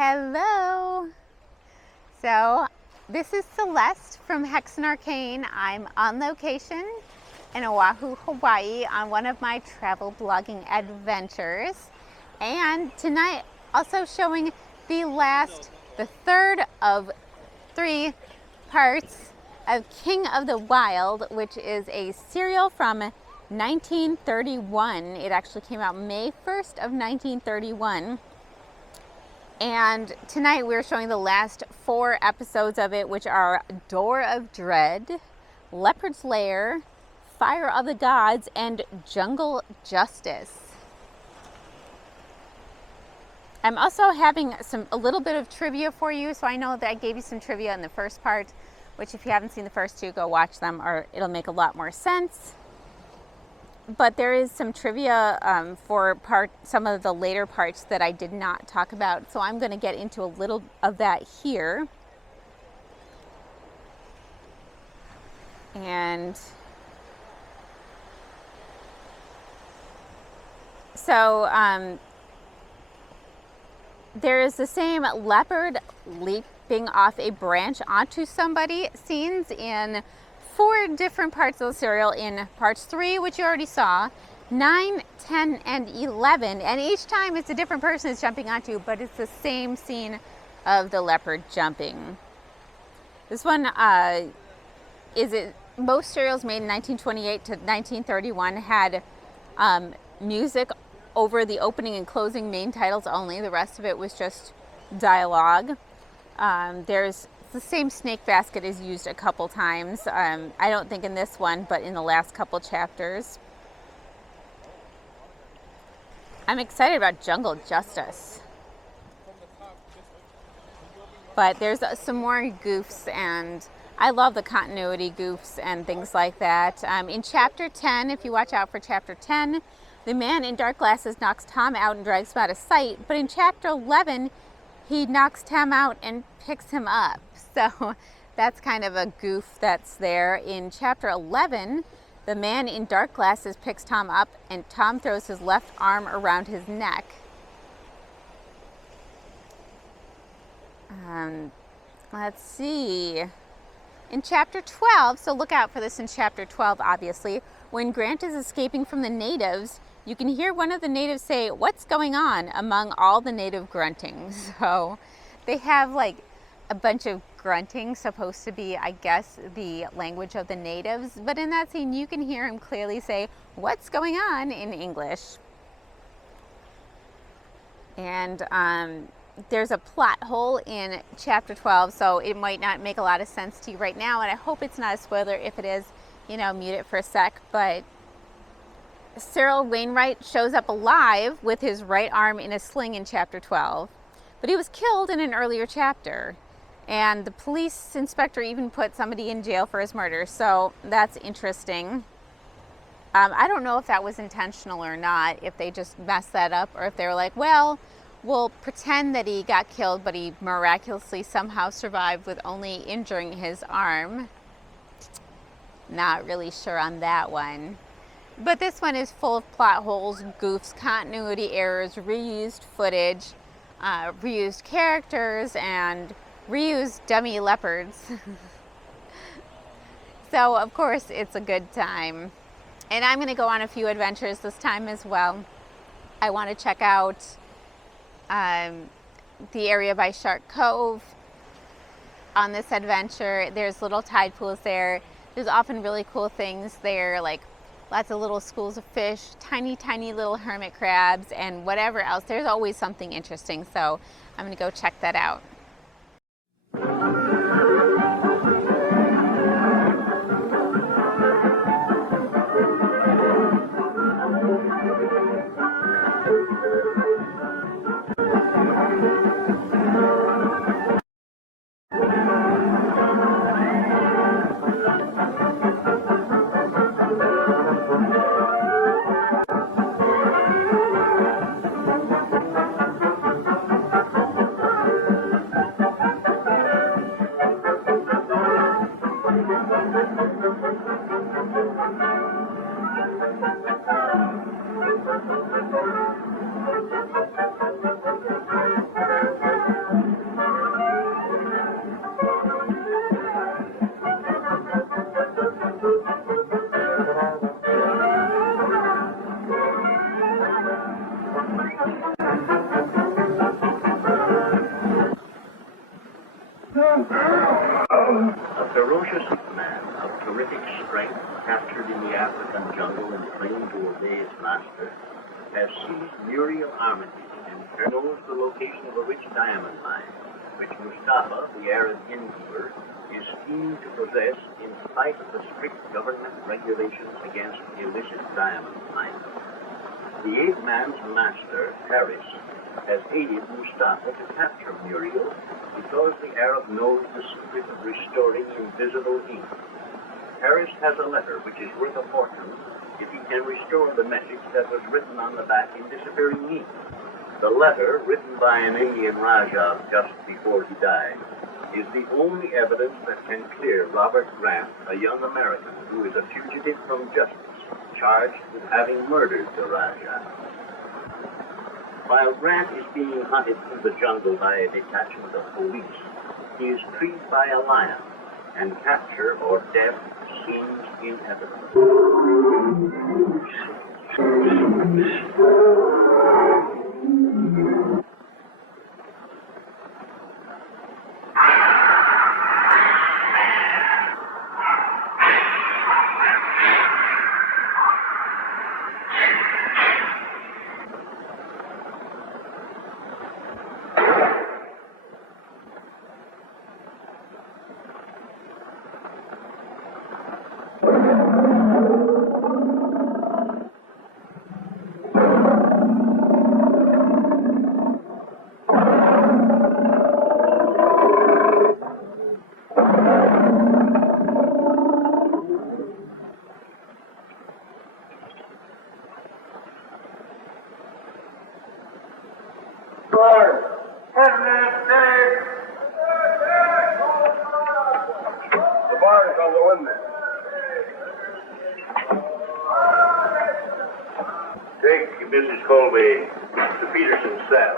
Hello! So, this is Celeste from Hexen Arcane. I'm on location in Oahu, Hawaii on one of my travel blogging adventures. And tonight, also showing the third of 3 parts of King of the Wild, which is a serial from 1931. It actually came out May 1st of 1931. And tonight we're showing the last 4 episodes of it, which are Door of Dread, Leopard's Lair, Fire of the Gods, and Jungle Justice. I'm also having a little bit of trivia for you. So I know that I gave you some trivia in the first part, which if you haven't seen the first 2, go watch them or it'll make a lot more sense. But there is some trivia for some of the later parts that I did not talk about. So I'm going to get into a little of that here. And so there is the same leopard leaping off a branch onto somebody scenes in 4 different parts of the serial, in parts 3, which you already saw, 9, 10, and 11. And each time it's a different person it's jumping onto, but it's the same scene of the leopard jumping. This one most serials made in 1928 to 1931 had music over the opening and closing main titles only. The rest of it was just dialogue. There's the same snake basket is used a couple times. I don't think in this one, but in the last couple chapters. I'm excited about Jungle Justice. But there's some more goofs, and I love the continuity goofs and things like that. In chapter 10, if you watch out for chapter 10, the man in dark glasses knocks Tom out and drags him out of sight. But in chapter 11, he knocks Tom out and picks him up. So that's kind of a goof that's there. In chapter 11, the man in dark glasses picks Tom up and Tom throws his left arm around his neck. Let's see. In chapter 12, so look out for this in chapter 12, obviously, when Grant is escaping from the natives, you can hear one of the natives say, "What's going on?" among all the native grunting. So they have like a bunch of grunting, supposed to be, I guess, the language of the natives. But in that scene, you can hear him clearly say, "What's going on?" in English. And there's a plot hole in chapter 12, so it might not make a lot of sense to you right now. And I hope it's not a spoiler. If it is, mute it for a sec. But Cyril Wainwright shows up alive with his right arm in a sling in chapter 12. But he was killed in an earlier chapter. And the police inspector even put somebody in jail for his murder. So that's interesting. I don't know if that was intentional or not, if they just messed that up, or if they were like, well, we'll pretend that he got killed, but he miraculously somehow survived with only injuring his arm. Not really sure on that one. But this one is full of plot holes, goofs, continuity errors, reused footage, reused characters, and reused dummy leopards. So, of course, it's a good time. And I'm going to go on a few adventures this time as well. I want to check out the area by Shark Cove on this adventure. There's little tide pools there. There's often really cool things there, like lots of little schools of fish, tiny, tiny little hermit crabs, and whatever else. There's always something interesting, so I'm going to go check that out. captured in the African jungle and trained to obey its master, has seized Muriel Armitage and knows the location of a rich diamond mine, which Mustafa, the Arab innkeeper, is scheming to possess in spite of the strict government regulations against illicit diamond mining. The ape man's master, Harris, has aided Mustafa to capture Muriel because the Arab knows the secret of restoring invisible ink. Harris has a letter which is worth a fortune if he can restore the message that was written on the back in disappearing ink. The letter, written by an Indian Rajah just before he died, is the only evidence that can clear Robert Grant, a young American who is a fugitive from justice, charged with having murdered the Rajah. While Grant is being hunted through the jungle by a detachment of police, he is treed by a lion, and capture or death seems inevitable. Mrs. Colby to Peterson's cell.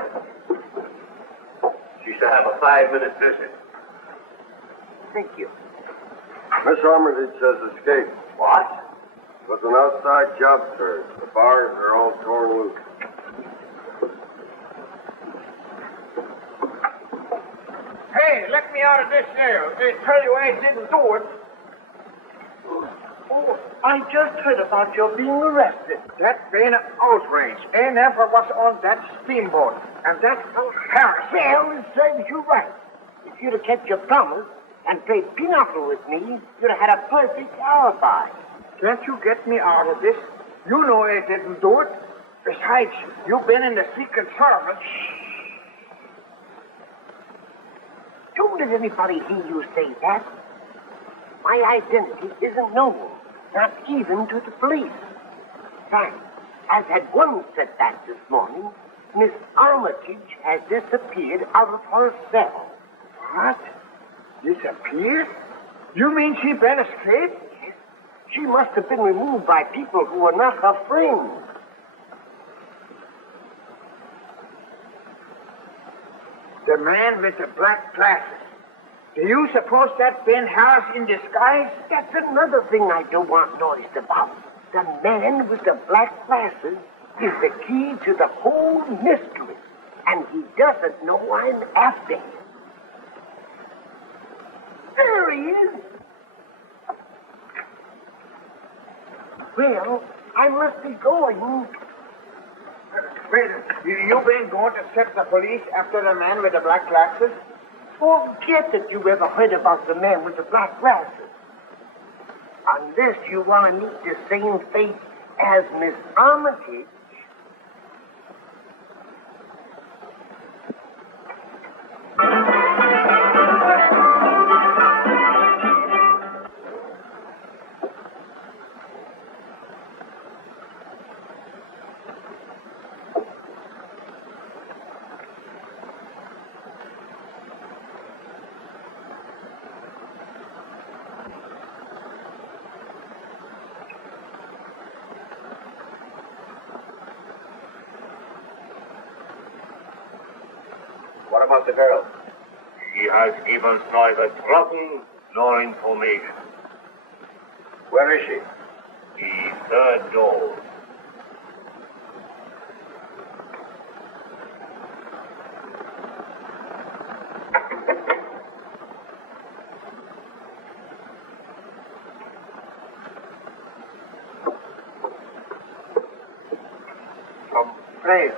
She shall have a 5-minute visit. Thank you. Miss Armitage has escaped. What? It was an outside job search. The bars are all torn loose. Hey, let me out of this cell. They tell you I didn't do it. Oh, I just heard about your being arrested. That's been an outrage. I never was on that steamboat. And that's how Harris. Well, it serves you right. If you'd have kept your promise and played pinochle with me, you'd have had a perfect alibi. Can't you get me out of this? You know I didn't do it. Besides, you've been in the Secret Service. Don't let anybody hear you say that. My identity isn't known. Not even to the police. In fact, I've had one setback this morning. Miss Armitage has disappeared out of her cell. What? Disappeared? You mean she been escaped? Yes. She must have been removed by people who were not her friends. The man with the black glasses. Do you suppose that's Ben Harris in disguise? That's another thing I don't want noticed about. The man with the black glasses is the key to the whole mystery, and he doesn't know I'm after him. There he is. Well, I must be going. Wait, you been going to set the police after the man with the black glasses? Forget that you ever heard about the man with the black glasses. Unless you want to meet the same fate as Miss Armitage. What about the girl? She has given us neither trouble nor information. Where is she? The third door. trail.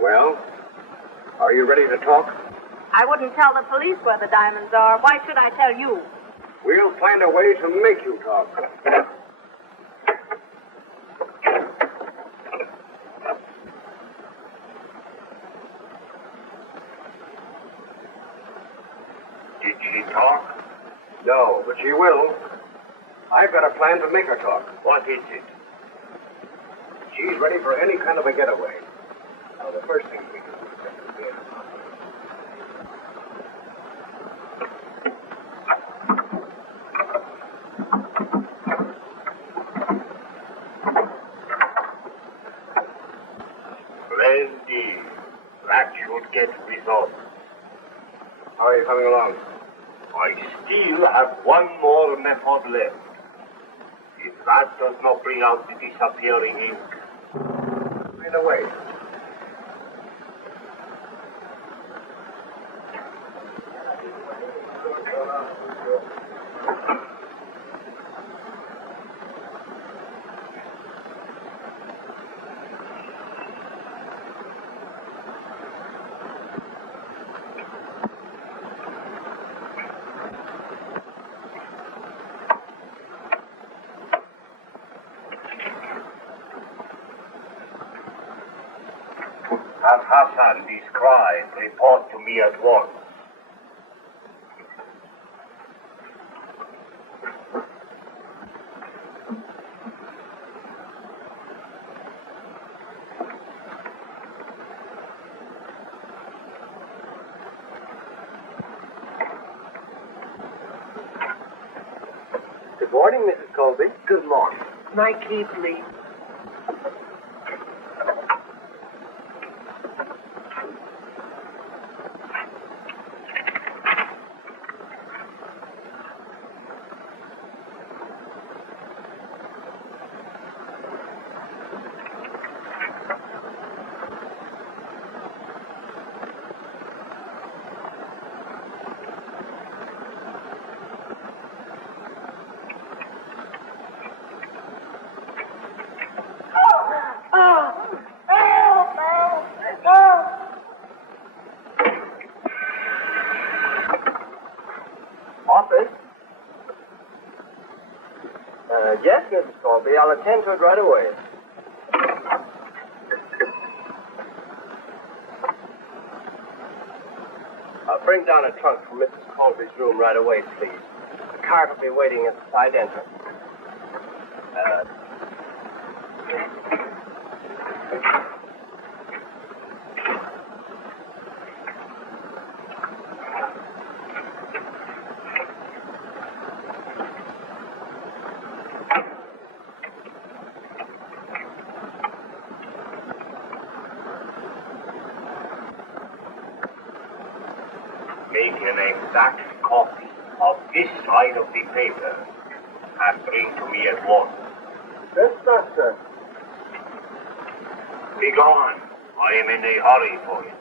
Well, are you ready to talk? I wouldn't tell the police where the diamonds are. Why should I tell you? We'll find a way to make you talk. Did she talk? No, but she will. I've got a plan to make her talk. What is it? She's ready for any kind of a getaway. Now, the first thing we do is get her in. Plenty. That should get resolved. How are you coming along? I still have one more method left. If that does not bring out the disappearing ink, Find a way. Have Hassan, the scribe, report to me at once. Good morning, Mrs. Colby. Good morning. My key, please. Office? Yes, Mrs. Colby. I'll attend to it right away. Bring down a trunk from Mrs. Colby's room right away, please. The cart will be waiting at the side entrance. Make an exact copy of this side of the paper and bring to me at once. Yes, sir. Be gone. I am in a hurry for it.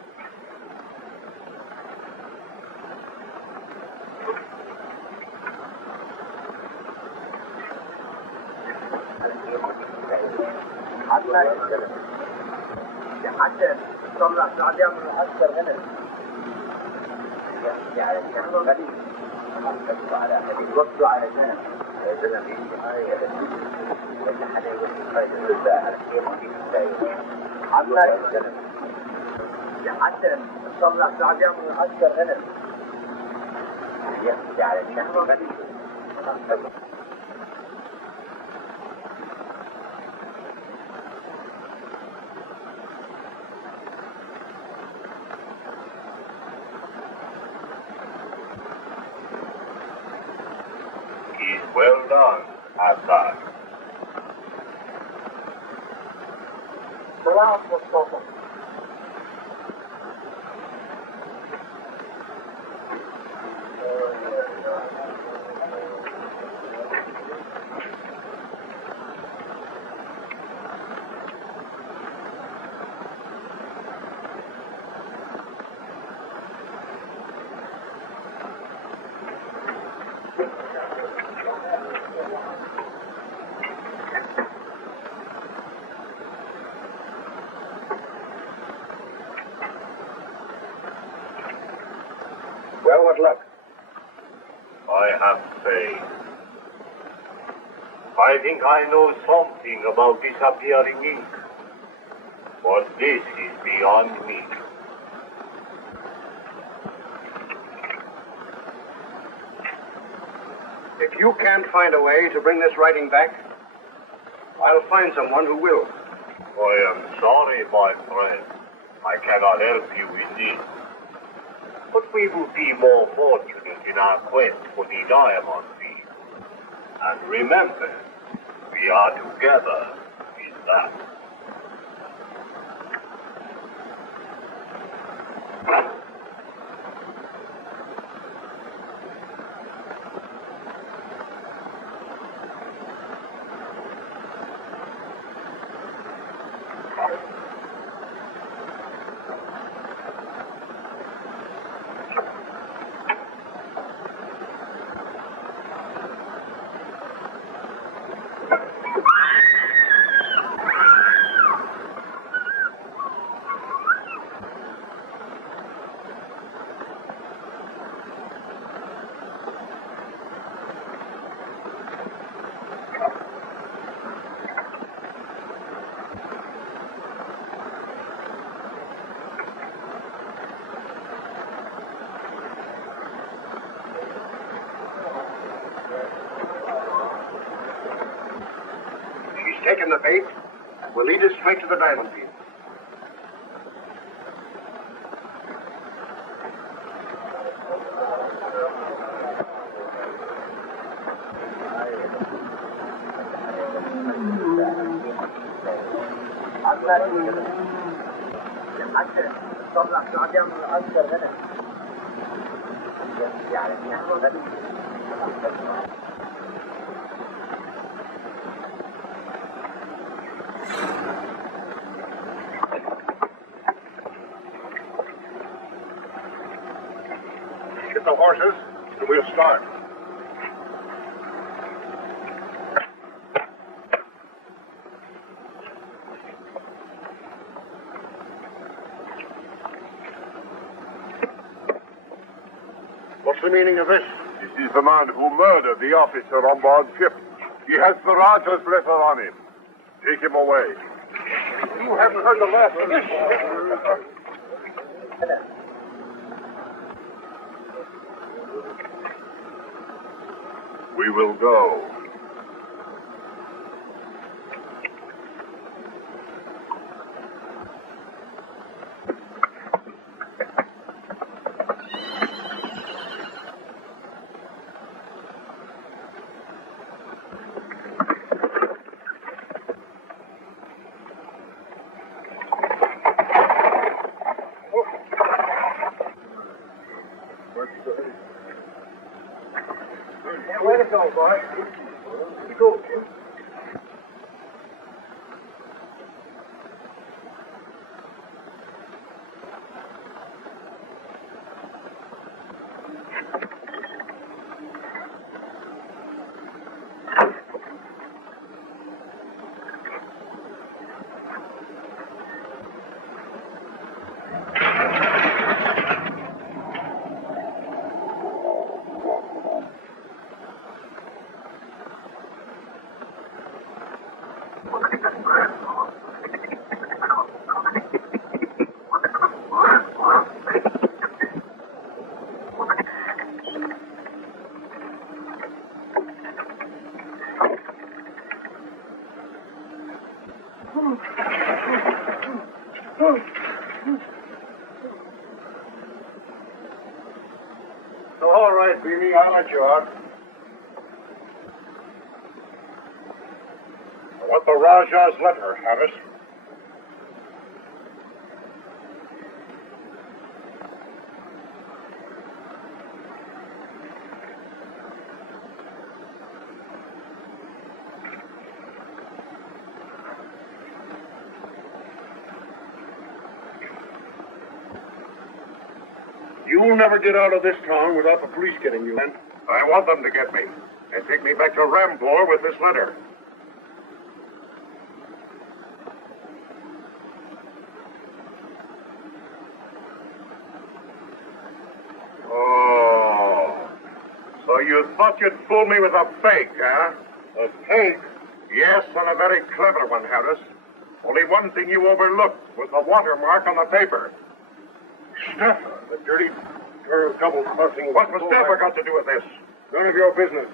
حتى طلع سعدية من العسكر هنا يعني كانوا غني وصلوا على وصلوا على جنب جنب هاي ولا حدا يقول لي على كيف عمال جنب حتى طلع سعدية من العسكر هنا يمشي على النهر Well done, Assad. سلام مصطفى. Well, what luck? I have faith. I think I know something about disappearing ink. But this is beyond me. If you can't find a way to bring this writing back, I'll find someone who will. I am sorry, my friend. I cannot help you in this. But we will be more fortunate in our quest for the diamond field. And remember, we are together in that. Taking the bait will lead us straight to the diamond field. Get the horses, and we'll start. What's the meaning of this? This is the man who murdered the officer on board ship. He has the Raja's letter on him. Take him away. You haven't heard the last of this. We will go. Where to go, boy? Go, Jim. right, Beanie, I'll let you out. I want the Rajah's letter, Harris. You'll never get out of this town without the police getting you, man. I want them to get me and take me back to Rampur with this letter. Oh, so you thought you'd fool me with a fake, huh? A fake? Yes, and a very clever one, Harris. Only one thing you overlooked was the watermark on the paper. Staffer, the dirty, double-crossing... What's the Staffer got to do with this? None of your business.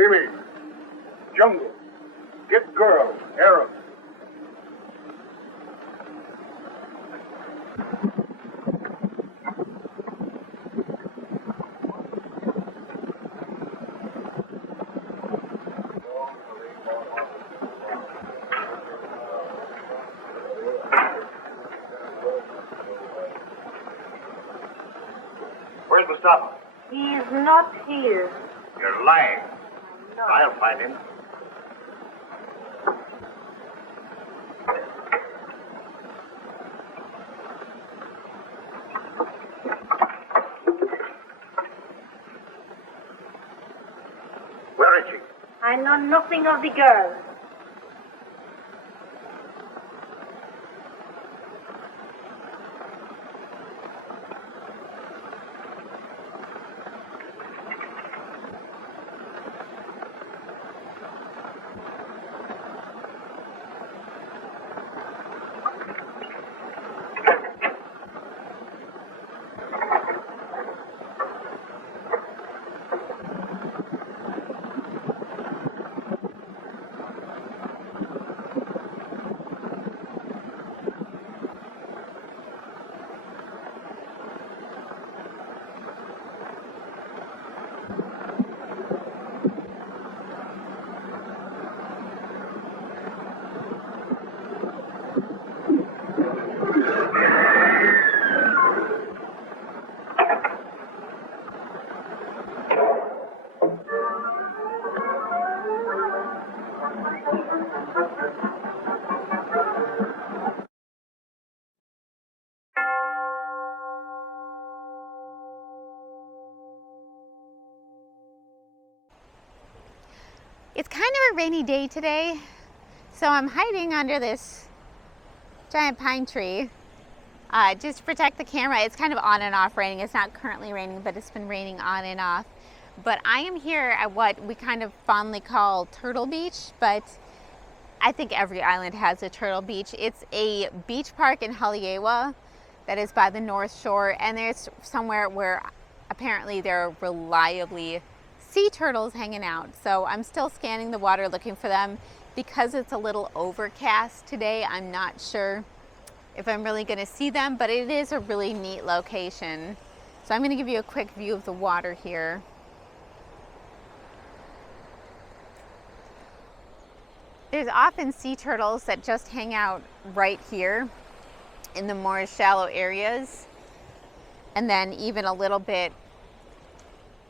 Mimi, jungle, get girl, Arab. Where's Mustafa? He's not here. You're lying. I'll find him. Where is she? I know nothing of the girl. It's kind of a rainy day today, so I'm hiding under this giant pine tree just to protect the camera. It's kind of on and off raining. It's not currently raining, but it's been raining on and off. But I am here at what we kind of fondly call Turtle Beach, but I think every island has a Turtle Beach. It's a beach park in Haleiwa that is by the North Shore, and there's somewhere where apparently there are reliably sea turtles hanging out. So I'm still scanning the water looking for them. Because it's a little overcast today, I'm not sure if I'm really going to see them, but it is a really neat location. So I'm going to give you a quick view of the water here. There's often sea turtles that just hang out right here in the more shallow areas, and then even a little bit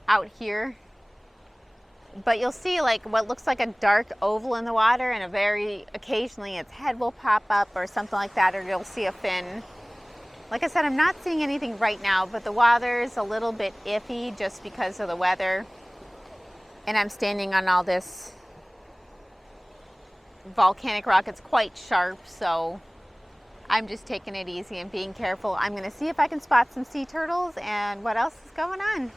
out here. But you'll see like what looks like a dark oval in the water, and occasionally its head will pop up or something like that, or you'll see a fin. Like I said, I'm not seeing anything right now, but the water's a little bit iffy just because of the weather. And I'm standing on all this volcanic rock. It's quite sharp, so I'm just taking it easy and being careful. I'm gonna see if I can spot some sea turtles and what else is going on.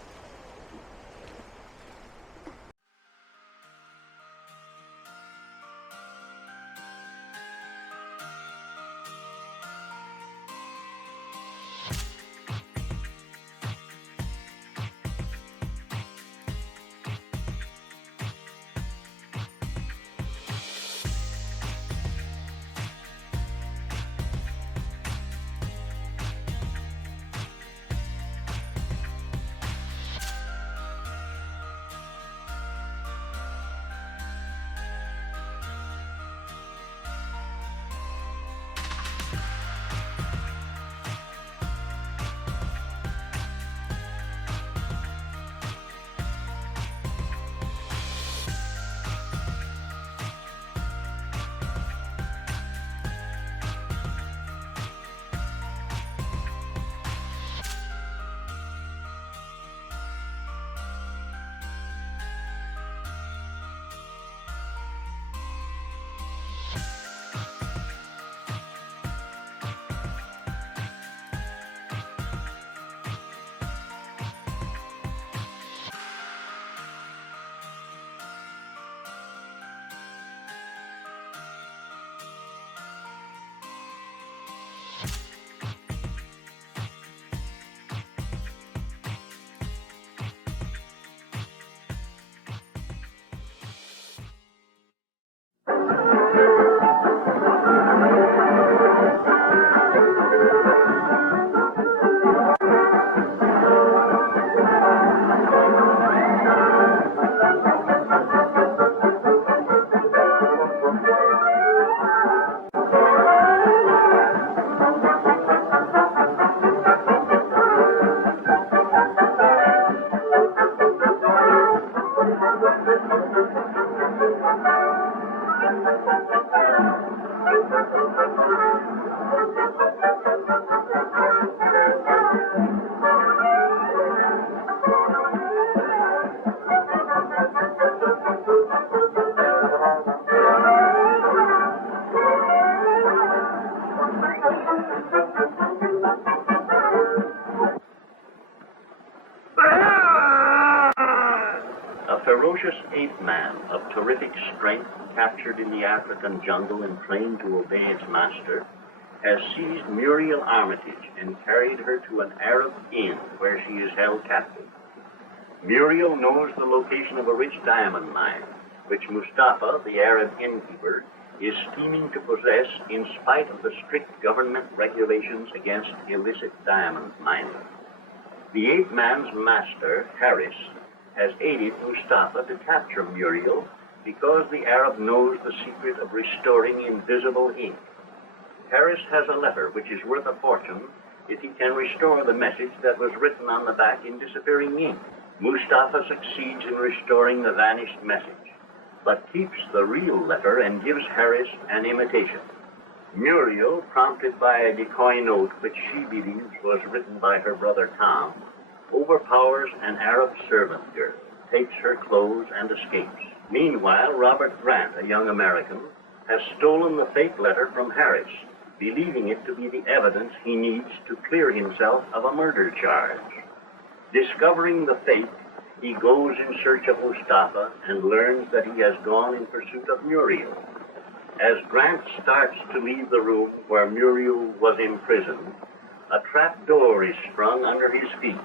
A ferocious ape-man of terrific strength, captured in the African jungle and trained to obey its master, has seized Muriel Armitage and carried her to an Arab inn where she is held captive. Muriel knows the location of a rich diamond mine, which Mustafa, the Arab innkeeper, is scheming to possess in spite of the strict government regulations against illicit diamond mining. The ape-man's master, Harris, has aided Mustafa to capture Muriel because the Arab knows the secret of restoring invisible ink. Harris has a letter which is worth a fortune if he can restore the message that was written on the back in disappearing ink. Mustafa succeeds in restoring the vanished message, but keeps the real letter and gives Harris an imitation. Muriel, prompted by a decoy note which she believes was written by her brother Tom, overpowers an Arab servant girl, takes her clothes, and escapes. Meanwhile, Robert Grant, a young American, has stolen the fake letter from Harris, believing it to be the evidence he needs to clear himself of a murder charge. Discovering the fake, he goes in search of Mustafa and learns that he has gone in pursuit of Muriel. As Grant starts to leave the room where Muriel was imprisoned, a trap door is sprung under his feet.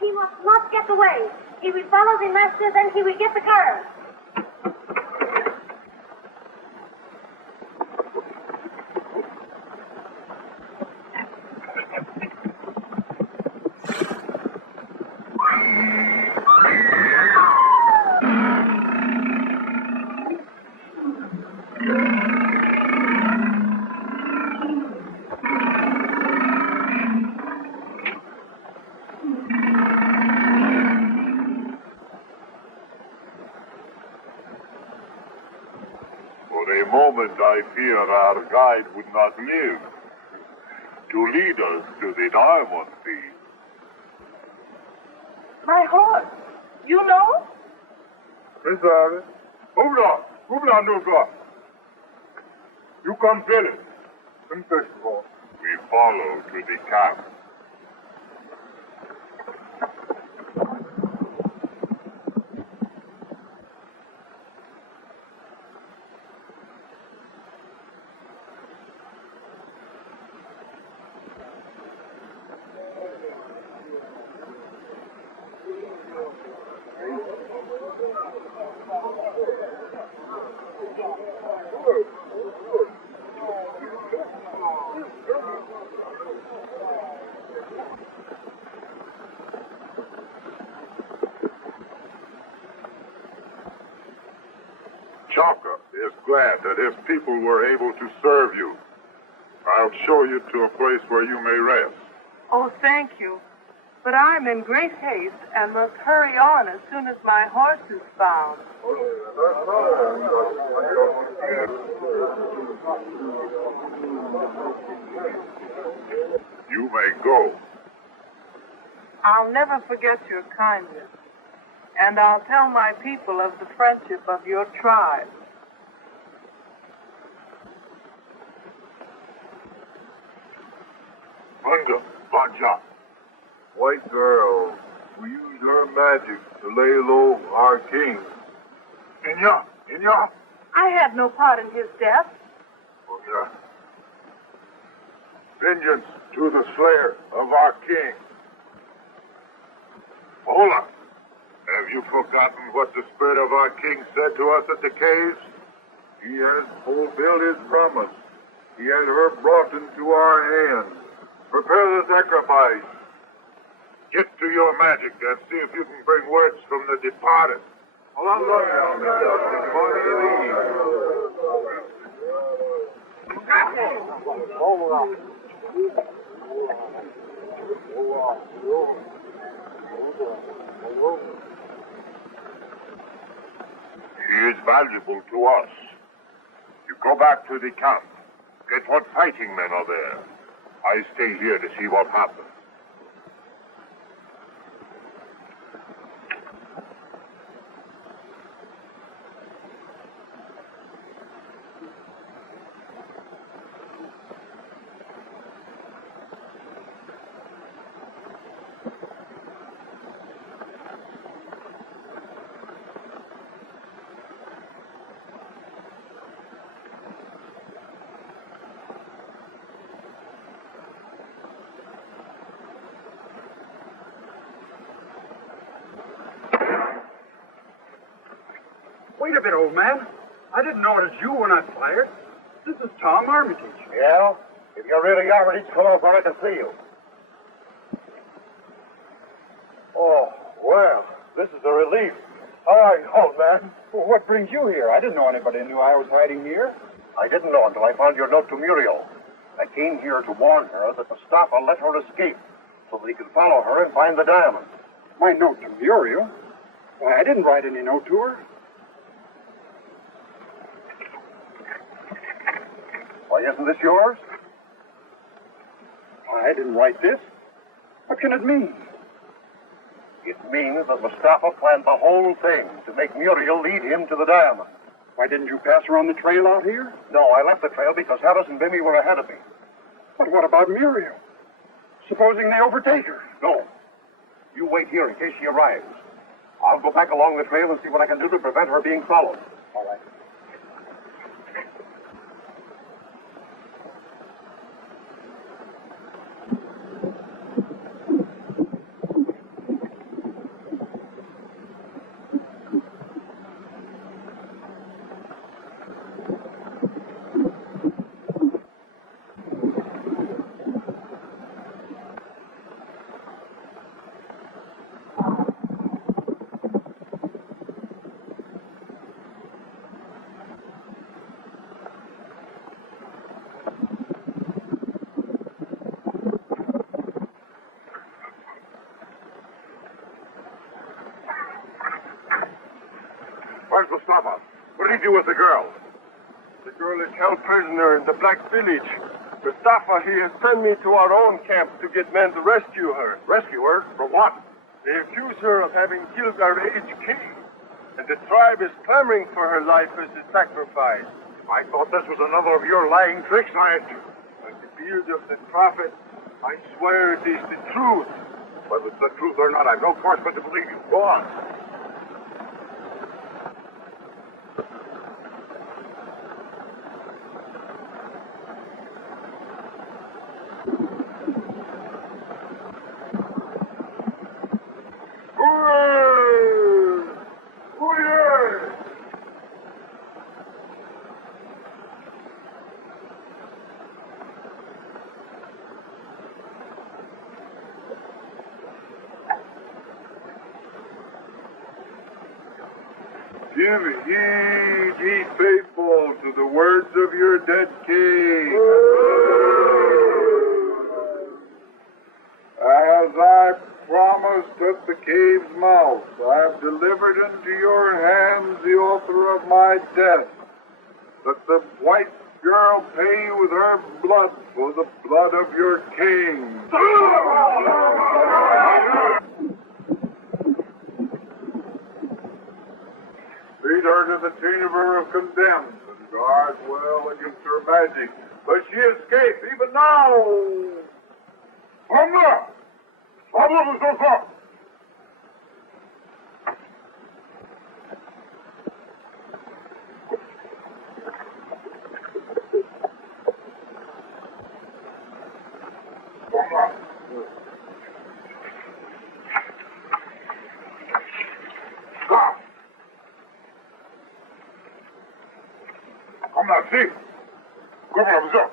He must not get away. He will follow the master, then he will get the girl. For a moment I fear our guide would not live to lead us to the diamond field. My horse. You know? Sorry. Hold on, no God. You come tell it. We follow to the camp. Chaka is glad that his people were able to serve you. I'll show you to a place where you may rest. Oh, thank you. But I'm in great haste and must hurry on as soon as my horse is found. You may go. I'll never forget your kindness, and I'll tell my people of the friendship of your tribe. Bunda, Banja. White girl who used her magic to lay low Arcane. Inya. I had no part in his death. Oh, yeah. Vengeance to the slayer of our king. Hold on. Have you forgotten what the spirit of our king said to us at the caves? He has fulfilled his promise. He had her brought into our hands. Prepare the sacrifice. Get to your magic and see if you can bring words from the departed. Hold on, He is valuable to us. You go back to the camp. Get what fighting men are there. I stay here to see what happens. Wait a bit, old man. I didn't know it was you when I fired. This is Tom Armitage. Yeah? If you're really Armitage, come over, I can see you. Oh, well, this is a relief. All right, old man. Well, what brings you here? I didn't know anybody knew I was hiding here. I didn't know until I found your note to Muriel. I came here to warn her that Mustafa let her escape so that he could follow her and find the diamond. My note to Muriel? Why, I didn't write any note to her. Why, isn't this yours? I didn't write this. What can it mean? It means that Mustafa planned the whole thing to make Muriel lead him to the diamond. Why didn't you pass her on the trail out here? No, I left the trail because Harris and Bimmy were ahead of me. But what about Muriel? Supposing they overtake her? No. You wait here in case she arrives. I'll go back along the trail and see what I can do to prevent her being followed. All right. Where's Mustafa? What did he do with the girl? The girl is held prisoner in the Black Village. Mustafa, he has sent me to our own camp to get men to rescue her. Rescue her? For what? They accuse her of having killed our aged king, and the tribe is clamoring for her life as a sacrifice. I thought this was another of your lying tricks, By the beard of the prophet, I swear it is the truth. Whether it's the truth or not, I've no cause but to believe you. Go on. Give heed, ye faithful, to the words of your dead king. As I promised at the cave's mouth, I have delivered into your hands the author of my death, that the white girl pay you with her blood for the blood of your king. Lead her to the chamber of condemned and guard well against her magic. But she escaped even now. Hunger! Vamos, Mustafa! Come now, see. Come on, so.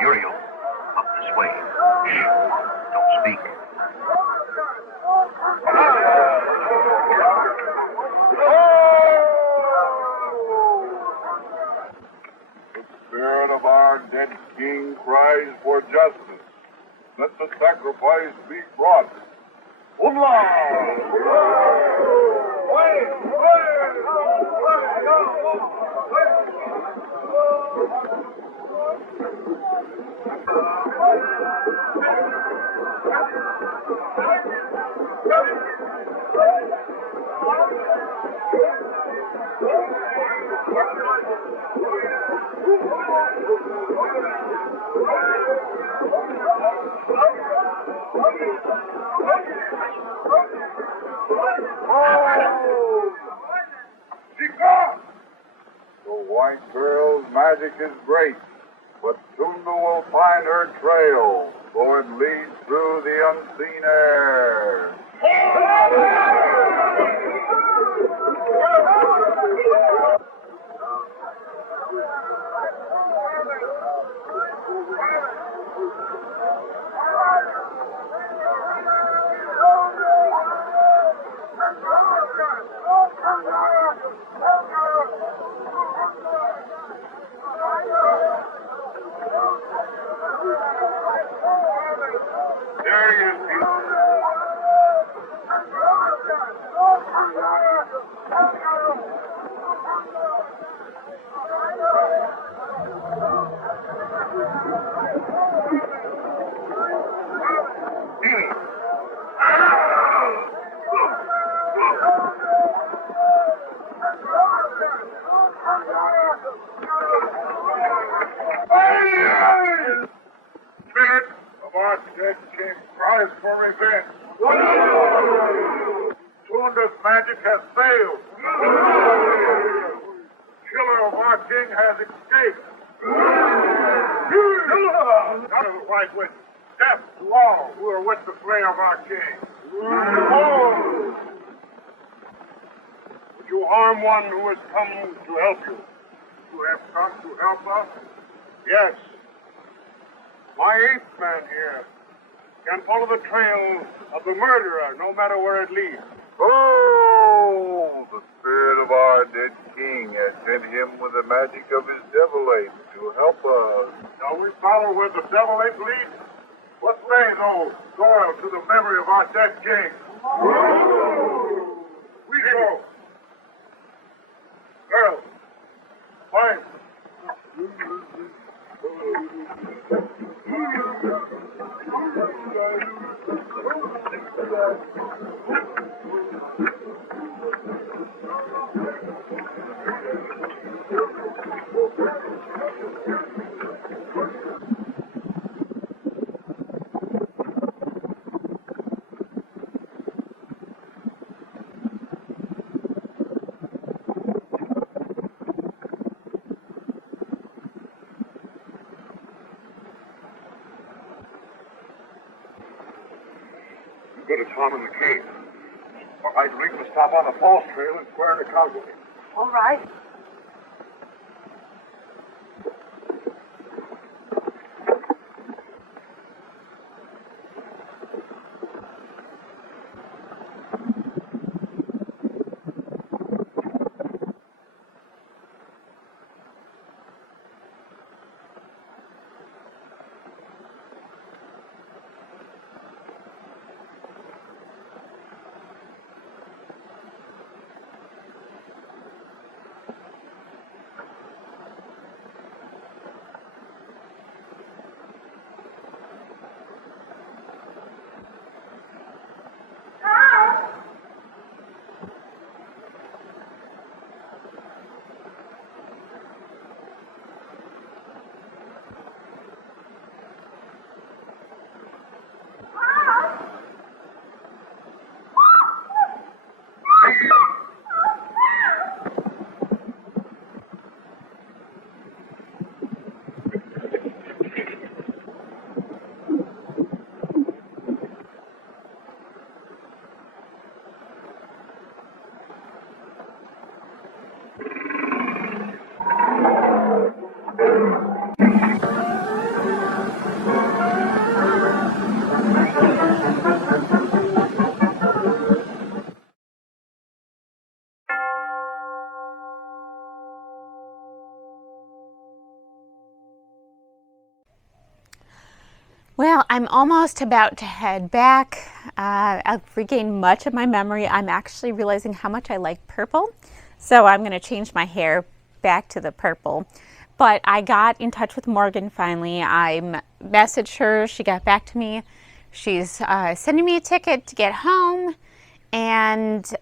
Uriel, up this way. Shh. Don't speak. The spirit of our dead king cries for justice. Let the sacrifice be brought. The white girl's magic is great, but Tunda will find her trail, for it leads through the unseen air. There he is, Pete. Spirit of our dead king cries for revenge. Tunda's magic has failed. Killer of our king has escaped. None of the white witches. Death to all who are with the flay of our king. Would you harm one who has come to help you? You have come to help us? Yes. My eighth man here can follow the trail of the murderer, no matter where it leads. Oh, the spirit of our dead king has sent him with the magic of his devil ape to help us. Shall we follow where the devil ape leads? Let's lay those soil to the memory of our dead king. We go. Girls, find. Good as Tom in the cave. I'd reach to stop on the false trail and square an account with him. All right. Well, I'm almost about to head back. I've regained much of my memory. I'm actually realizing how much I like purple. So I'm going to change my hair back to the purple. But I got in touch with Morgan finally. I messaged her. She got back to me. She's sending me a ticket to get home. And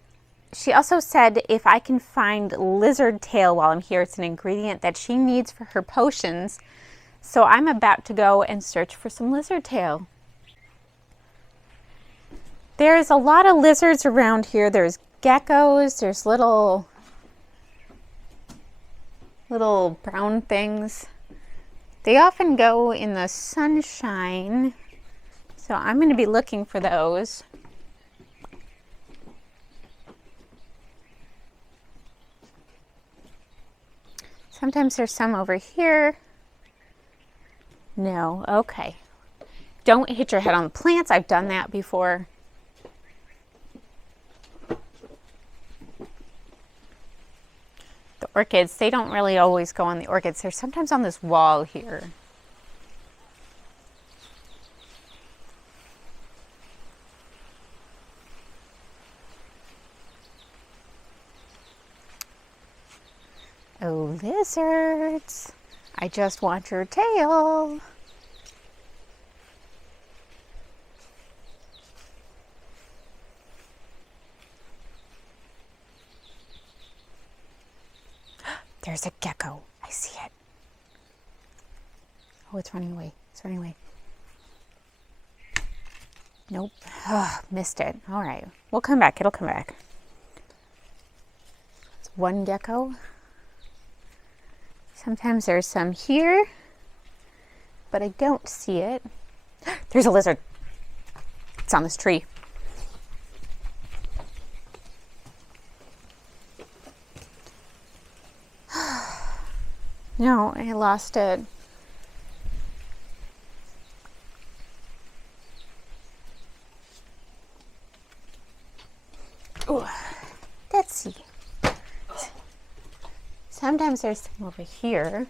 she also said if I can find lizard tail while I'm here, it's an ingredient that she needs for her potions. So I'm about to go and search for some lizard tail. There's a lot of lizards around here. There's geckos, there's little brown things. They often go in the sunshine. So I'm going to be looking for those. Sometimes there's some over here. No, okay. Don't hit your head on the plants. I've done that before. The orchids, they don't really always go on the orchids. They're sometimes on this wall here. Oh, lizards. I just want your tail. There's a gecko. I see it. Oh, it's running away. It's running away. Nope. Oh, missed it. All right. We'll come back. It'll come back. It's one gecko. Sometimes there's some here, but I don't see it. There's a lizard. It's on this tree. No, I lost it. Ooh, let's see. Sometimes there's some over here.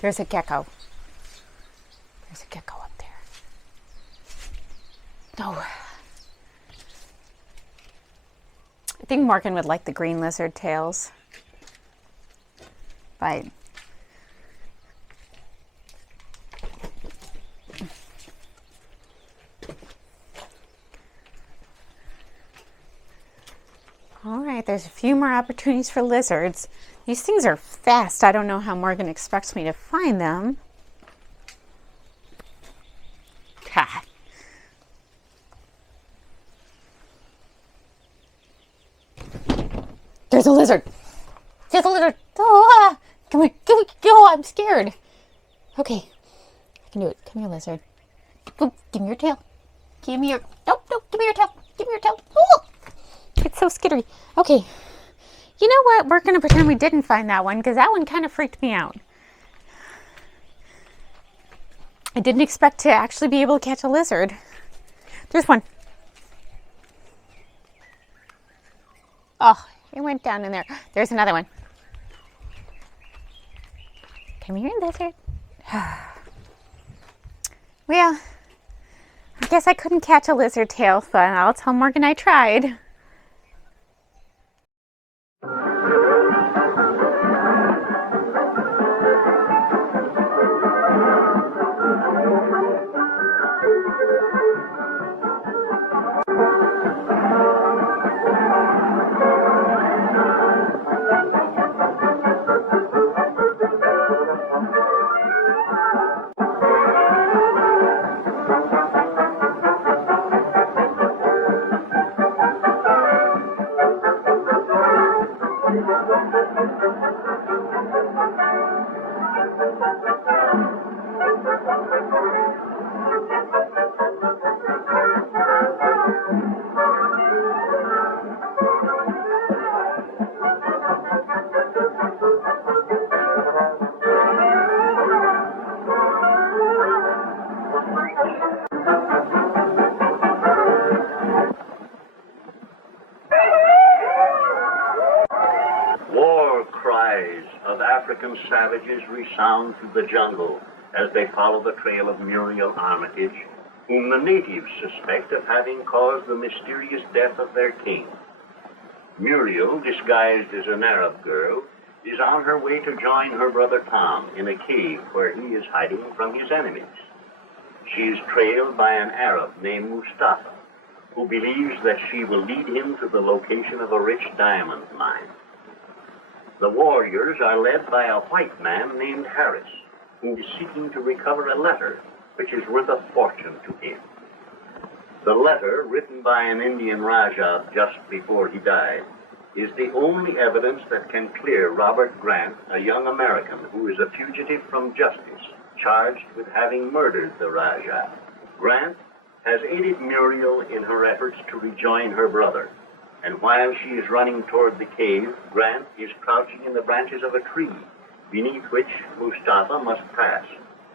There's a gecko. There's a gecko up there. Oh. I think Morgan would like the green lizard tails. But all right, there's a few more opportunities for lizards. These things are fast. I don't know how Morgan expects me to find them. Ha. There's a lizard. There's a lizard. Oh, come here. Go. I'm scared. Okay. I can do it. Come here, lizard. Go. Give me your tail. Give me your... Nope. Give me your tail. Give me your tail. Oh, it's so skittery. Okay. You know what? We're going to pretend we didn't find that one because that one kind of freaked me out. I didn't expect to actually be able to catch a lizard. There's one. Oh, it went down in there. There's another one. Come here, lizard. Well, I guess I couldn't catch a lizard tail, but I'll tell Morgan I tried. War cries of African savages resound through the jungle as they follow the trail of Muriel Armitage, whom the natives suspect of having caused the mysterious death of their king. Muriel, disguised as an Arab girl, is on her way to join her brother Tom in a cave where he is hiding from his enemies. She is trailed by an Arab named Mustafa, who believes that she will lead him to the location of a rich diamond mine. The warriors are led by a white man named Harris, who is seeking to recover a letter which is worth a fortune to him. The letter, written by an Indian Rajah just before he died, is the only evidence that can clear Robert Grant, a young American who is a fugitive from justice, charged with having murdered the Rajah. Grant has aided Muriel in her efforts to rejoin her brother, and while she is running toward the cave, Grant is crouching in the branches of a tree, beneath which Mustafa must pass,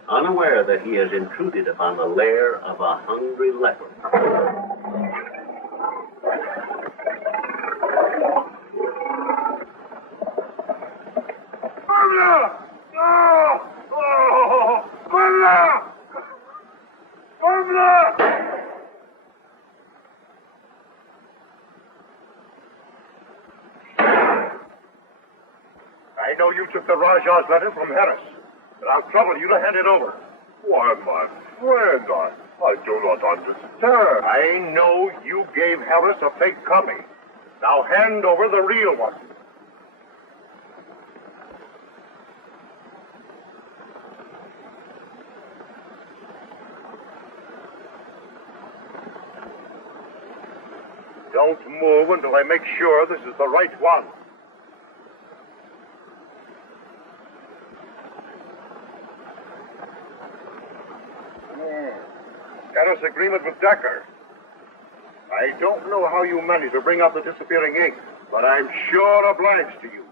unaware that he has intruded upon the lair of a hungry leopard. I know you took the Rajah's letter from Harris, but I'll trouble you to hand it over. Why, my friend, I do not understand. I know you gave Harris a fake copy. Now hand over the real one. Don't move until I make sure this is the right one. Harris' agreement with Decker. I don't know how you managed to bring up the disappearing ink, but I'm sure obliged to you.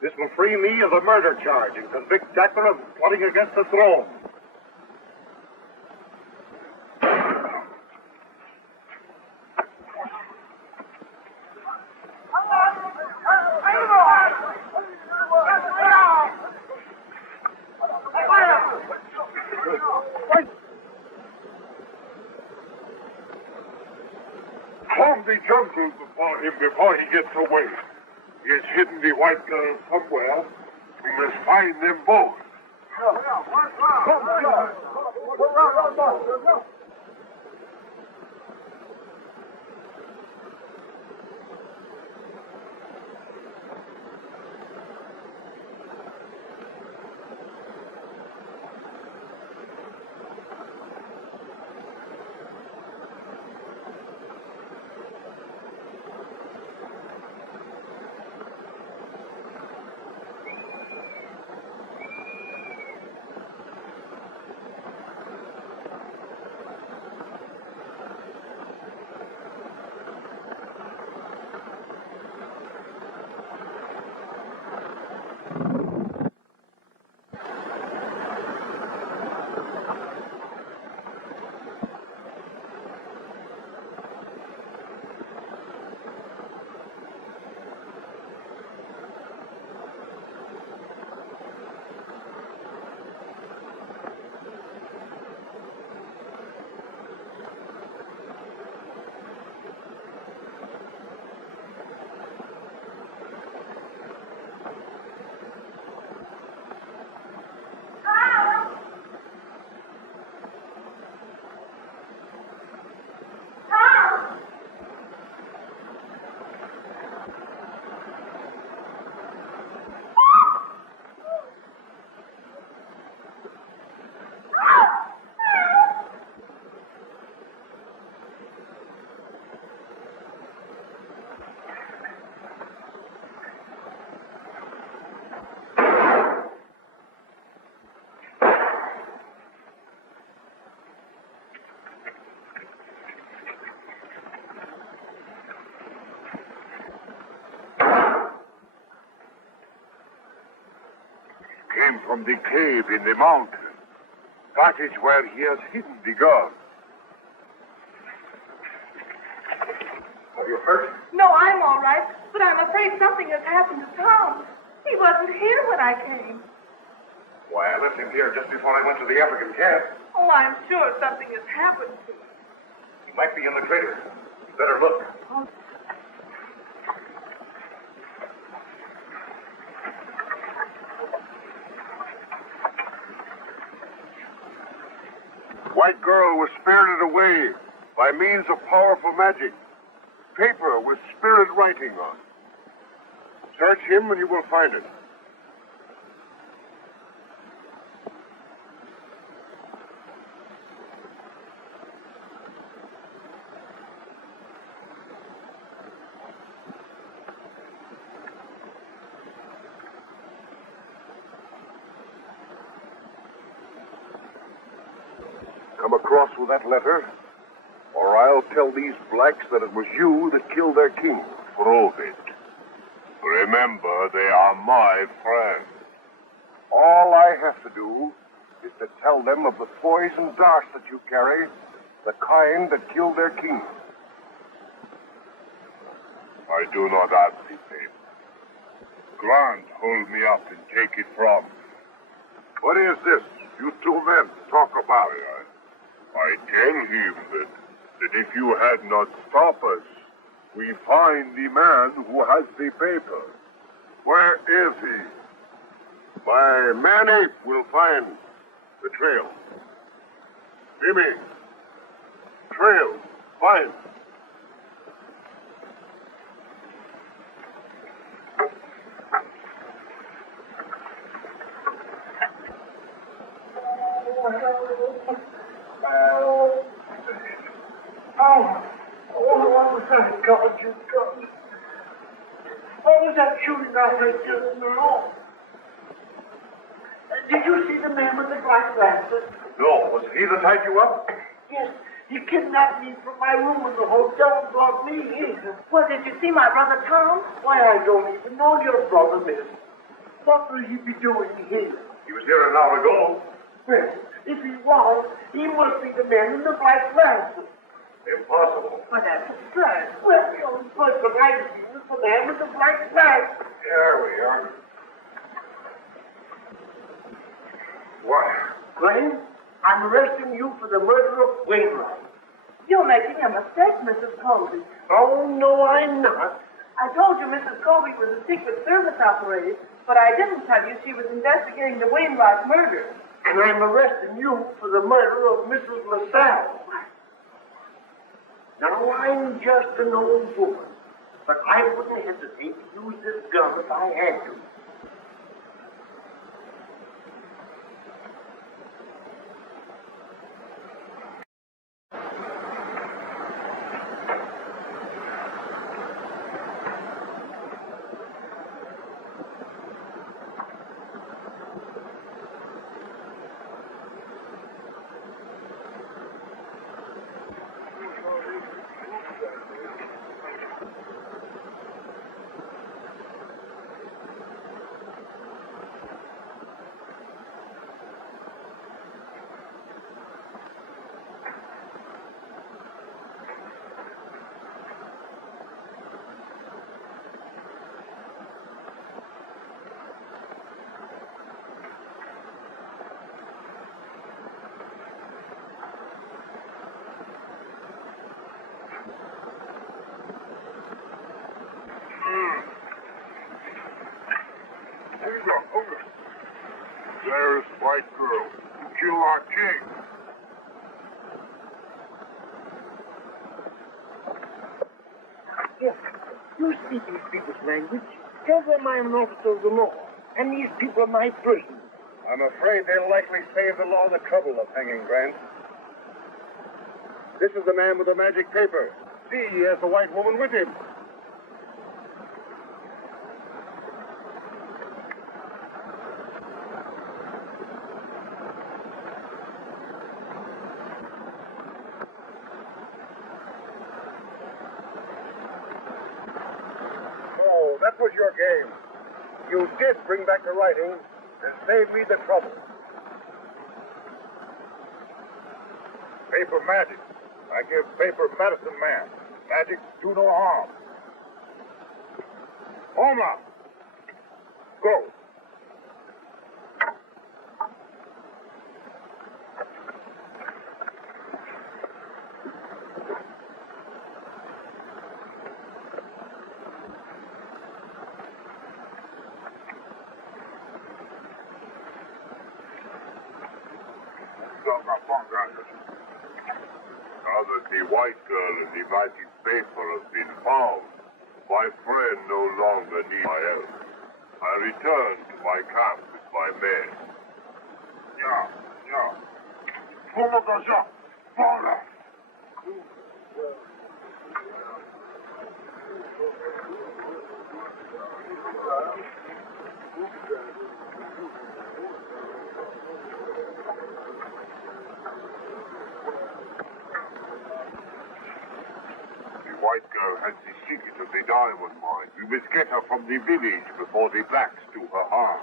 This will free me of the murder charge and convict Decker of plotting against the throne. Calm the jungle before he gets away. He has hidden the white girl somewhere. We must find them both. Came from the cave in the mountain. That is where he has hidden the girl. Are you hurt? No, I'm all right, but I'm afraid something has happened to Tom. He wasn't here when I came. Why, I left him here just before I went to the African camp. Oh, I'm sure something has happened to him. He might be in the crater. You better look. White girl was spirited away by means of powerful magic. Paper with spirit writing on. Search him and you will find it. Come across with that letter, or I'll tell these blacks that it was you that killed their king. Prove it. Remember, they are my friends. All I have to do is to tell them of the poison dart that you carry, the kind that killed their king. I do not have the paper. Grant, hold me up and take it from me. What is this? You two men talk about it. I tell him that if you had not stopped us, we find the man who has the paper. Where is he? My man-ape will find the trail. Jimmy, trail, find. What was that, God, you God? What was that shooting I heard just now? Did you see the man with the black glasses? No, was he that tied you up? Yes, he kidnapped me from my room in the hotel and brought me here. Well, did you see my brother Tom? Why, I don't even know your brother, miss. What will he be doing here? He was here an hour ago. Well, if he was, he must be the man in the black glasses. Impossible. Well, that's absurd. Well, the only person I've seen is the man with the black glasses. There we are. What? Glenn, I'm arresting you for the murder of Wainwright. You're making a mistake, Mrs. Colby. Oh, no, I'm not. I told you Mrs. Colby was a Secret Service operative, but I didn't tell you she was investigating the Wainwright murder. And I'm arresting you for the murder of Mrs. LaSalle. Now, I'm just an old woman, but I wouldn't hesitate to use this gun if I had to. There's white girl who killed our king. Yes, you speak these people's language. Tell them I'm an officer of the law, and these people are my prisoners. I'm afraid they'll likely save the law the trouble of hanging Grant. This is the man with the magic paper. See, he has the white woman with him. Oh, that was your game. You did bring back the writing and save me the trouble. Paper magic. I give paper medicine man. Magic do no harm. Home now. Go. Now that the white girl and the magic paper have been found, my friend no longer needs my help. I return to my camp with my men. The white girl has the secret of the diamond mine. We must get her from the village before the blacks do her harm.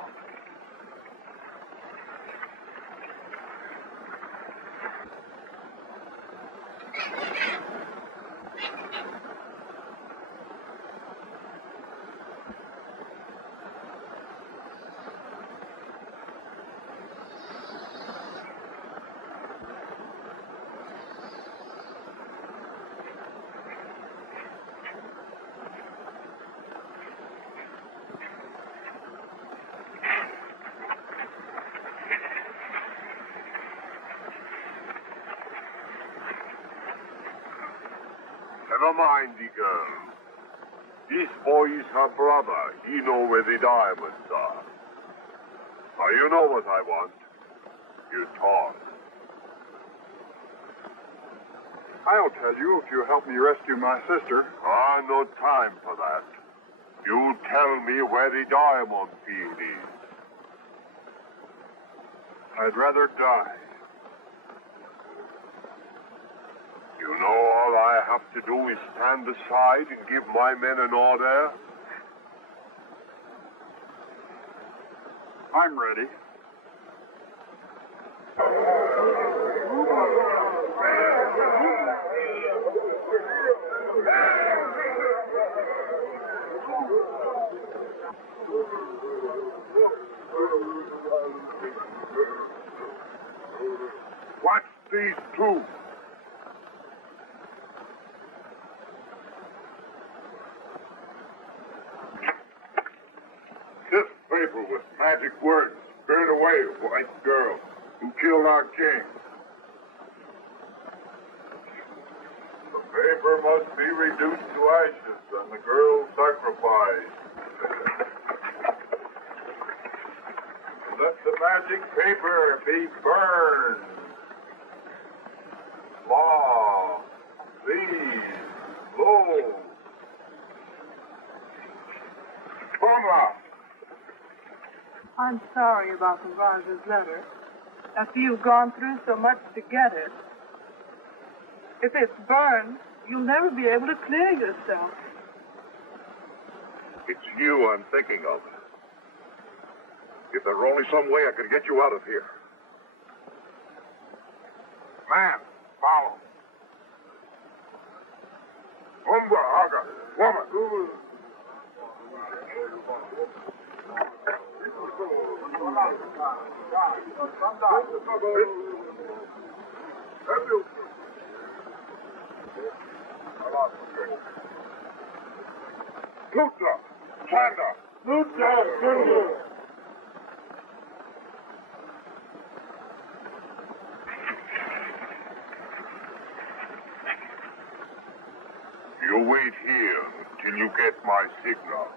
Never mind the girl. This boy is her brother. He knows where the diamonds are. Now you know what I want. You talk. I'll tell you if you help me rescue my sister. No time for that. You tell me where the diamond field is. I'd rather die. You know all I have to do is stand aside and give my men an order? I'm ready. Watch these two. This paper with magic words. Burn away, white girl, who killed our king. The paper must be reduced to ashes and the girl sacrificed. Let the magic paper be burned. Law, please, lo. Toma! I'm sorry about the Raja's letter. After you've gone through so much to get it. If it's burned, you'll never be able to clear yourself. It's you I'm thinking of. If there were only some way I could get you out of here. Man, follow. Umba, Aga, woman. Luta, Chanda, Luta, You wait here till you get my signal.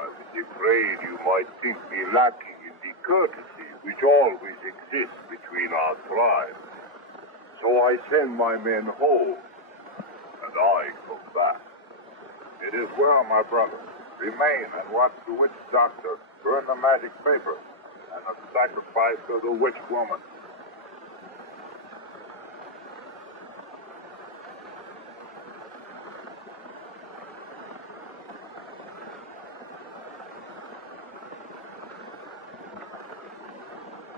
I was afraid you might think me lacking in the courtesy which always exists between our tribes. So I send my men home, and I come back. It is well, my brother. Remain and watch the witch doctor burn the magic paper and the sacrifice of the witch woman.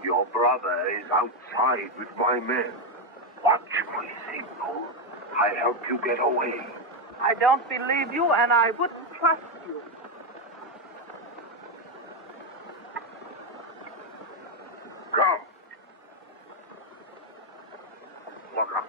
Your brother is outside with my men. Watch my signal. I help you get away. I don't believe you, and I wouldn't trust you. Come. Look up.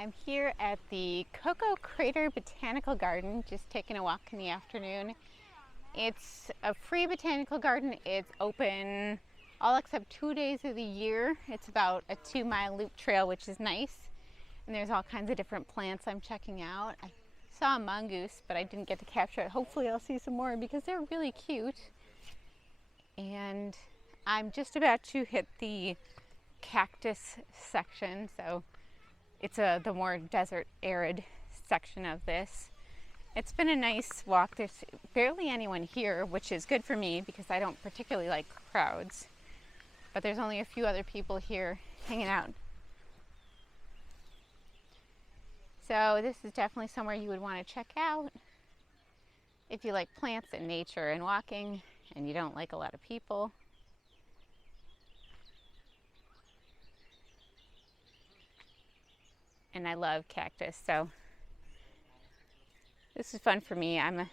I'm here at the Cocoa Crater Botanical Garden, just taking a walk in the afternoon. It's a free botanical garden. It's open all except 2 days of the year. It's about a 2-mile loop trail, which is nice. And there's all kinds of different plants I'm checking out. I saw a mongoose, but I didn't get to capture it. Hopefully I'll see some more because they're really cute. And I'm just about to hit the cactus section, so it's the more desert arid section of this. It's been a nice walk. There's barely anyone here, which is good for me because I don't particularly like crowds. But there's only a few other people here hanging out. So this is definitely somewhere you would want to check out if you like plants and nature and walking and you don't like a lot of people. And I love cactus, so this is fun for me. I'm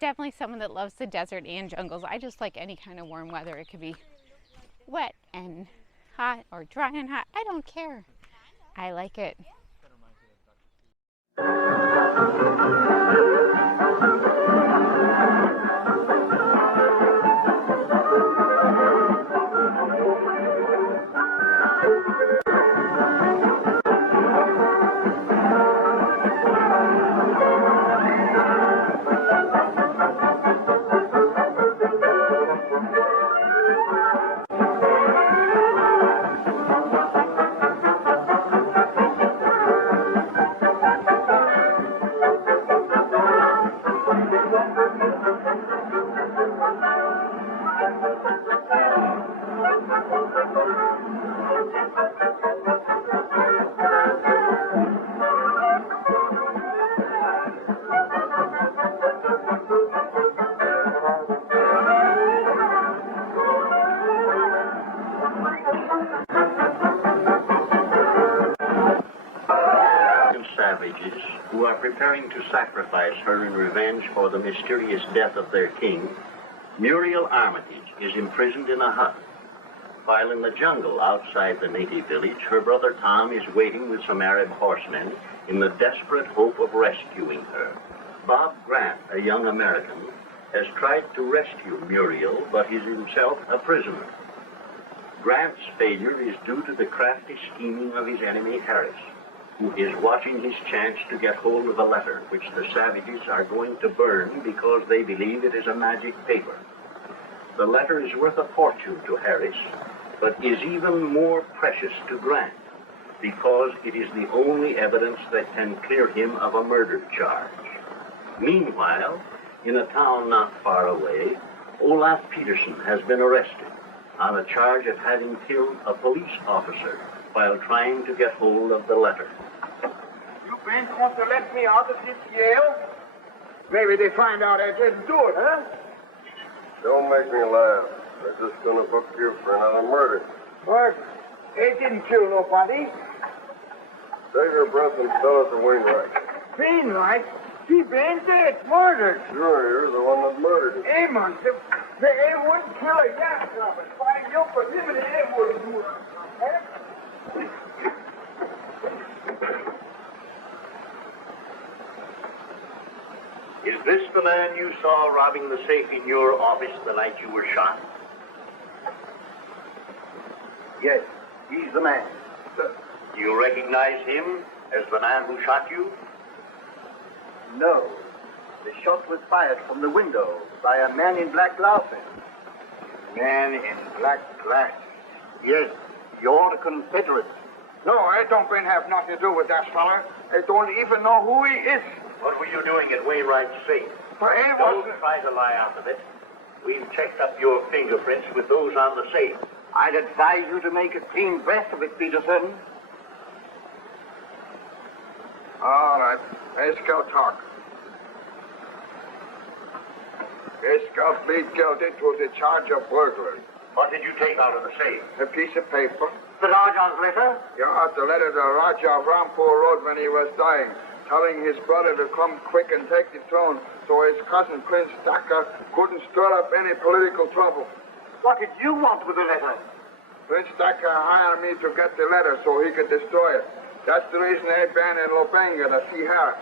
definitely someone that loves the desert and jungles. I just like any kind of warm weather. It could be wet and hot or dry and hot. I don't care. I like it. Savages who are preparing to sacrifice her in revenge for the mysterious death of their king, Muriel Armitage is imprisoned in a hut. While in the jungle outside the native village, her brother Tom is waiting with some Arab horsemen in the desperate hope of rescuing her. Bob Grant, a young American, has tried to rescue Muriel, but is himself a prisoner. Grant's failure is due to the crafty scheming of his enemy Harris, who is watching his chance to get hold of a letter which the savages are going to burn because they believe it is a magic paper. The letter is worth a fortune to Harris, but is even more precious to Grant because it is the only evidence that can clear him of a murder charge. Meanwhile, in a town not far away, Olaf Peterson has been arrested on a charge of having killed a police officer while trying to get hold of the letter. You been want to let me out of this jail? Maybe they find out I didn't do it, huh? Don't make me laugh. They're just gonna book you for another murder. What? They didn't kill nobody. Save your breath and tell it to Wainwright. Wainwright? He been dead, murdered. Sure, you're the one that murdered him. Amos, they wouldn't kill a young robber. Find you for him and they wouldn't do it. Huh? Is this the man you saw robbing the safe in your office the night you were shot? Yes, he's the man. Do you recognize him as the man who shot you? No. The shot was fired from the window by a man in black glasses. Man in black glass. Yes, you're a Confederate. No, I don't have nothing to do with that fella. I don't even know who he is. What were you doing at Wainwright's safe? But he Don't wasn't. try to lie out of it. We've checked up your fingerprints with those on the safe. I'd advise you to make a clean breast of it, Peterson. All right, let's go talk. This guy plead guilty to the charge of burglary. What did you take out of the safe? A piece of paper. The Raja's letter? Yeah, the letter to Raja Rampur wrote when he was dying, telling his brother to come quick and take the throne so his cousin Prince Dakkar couldn't stir up any political trouble. What did you want with the letter? Prince Dakkar hired me to get the letter so he could destroy it. That's the reason I been in Lobanga to see Harris.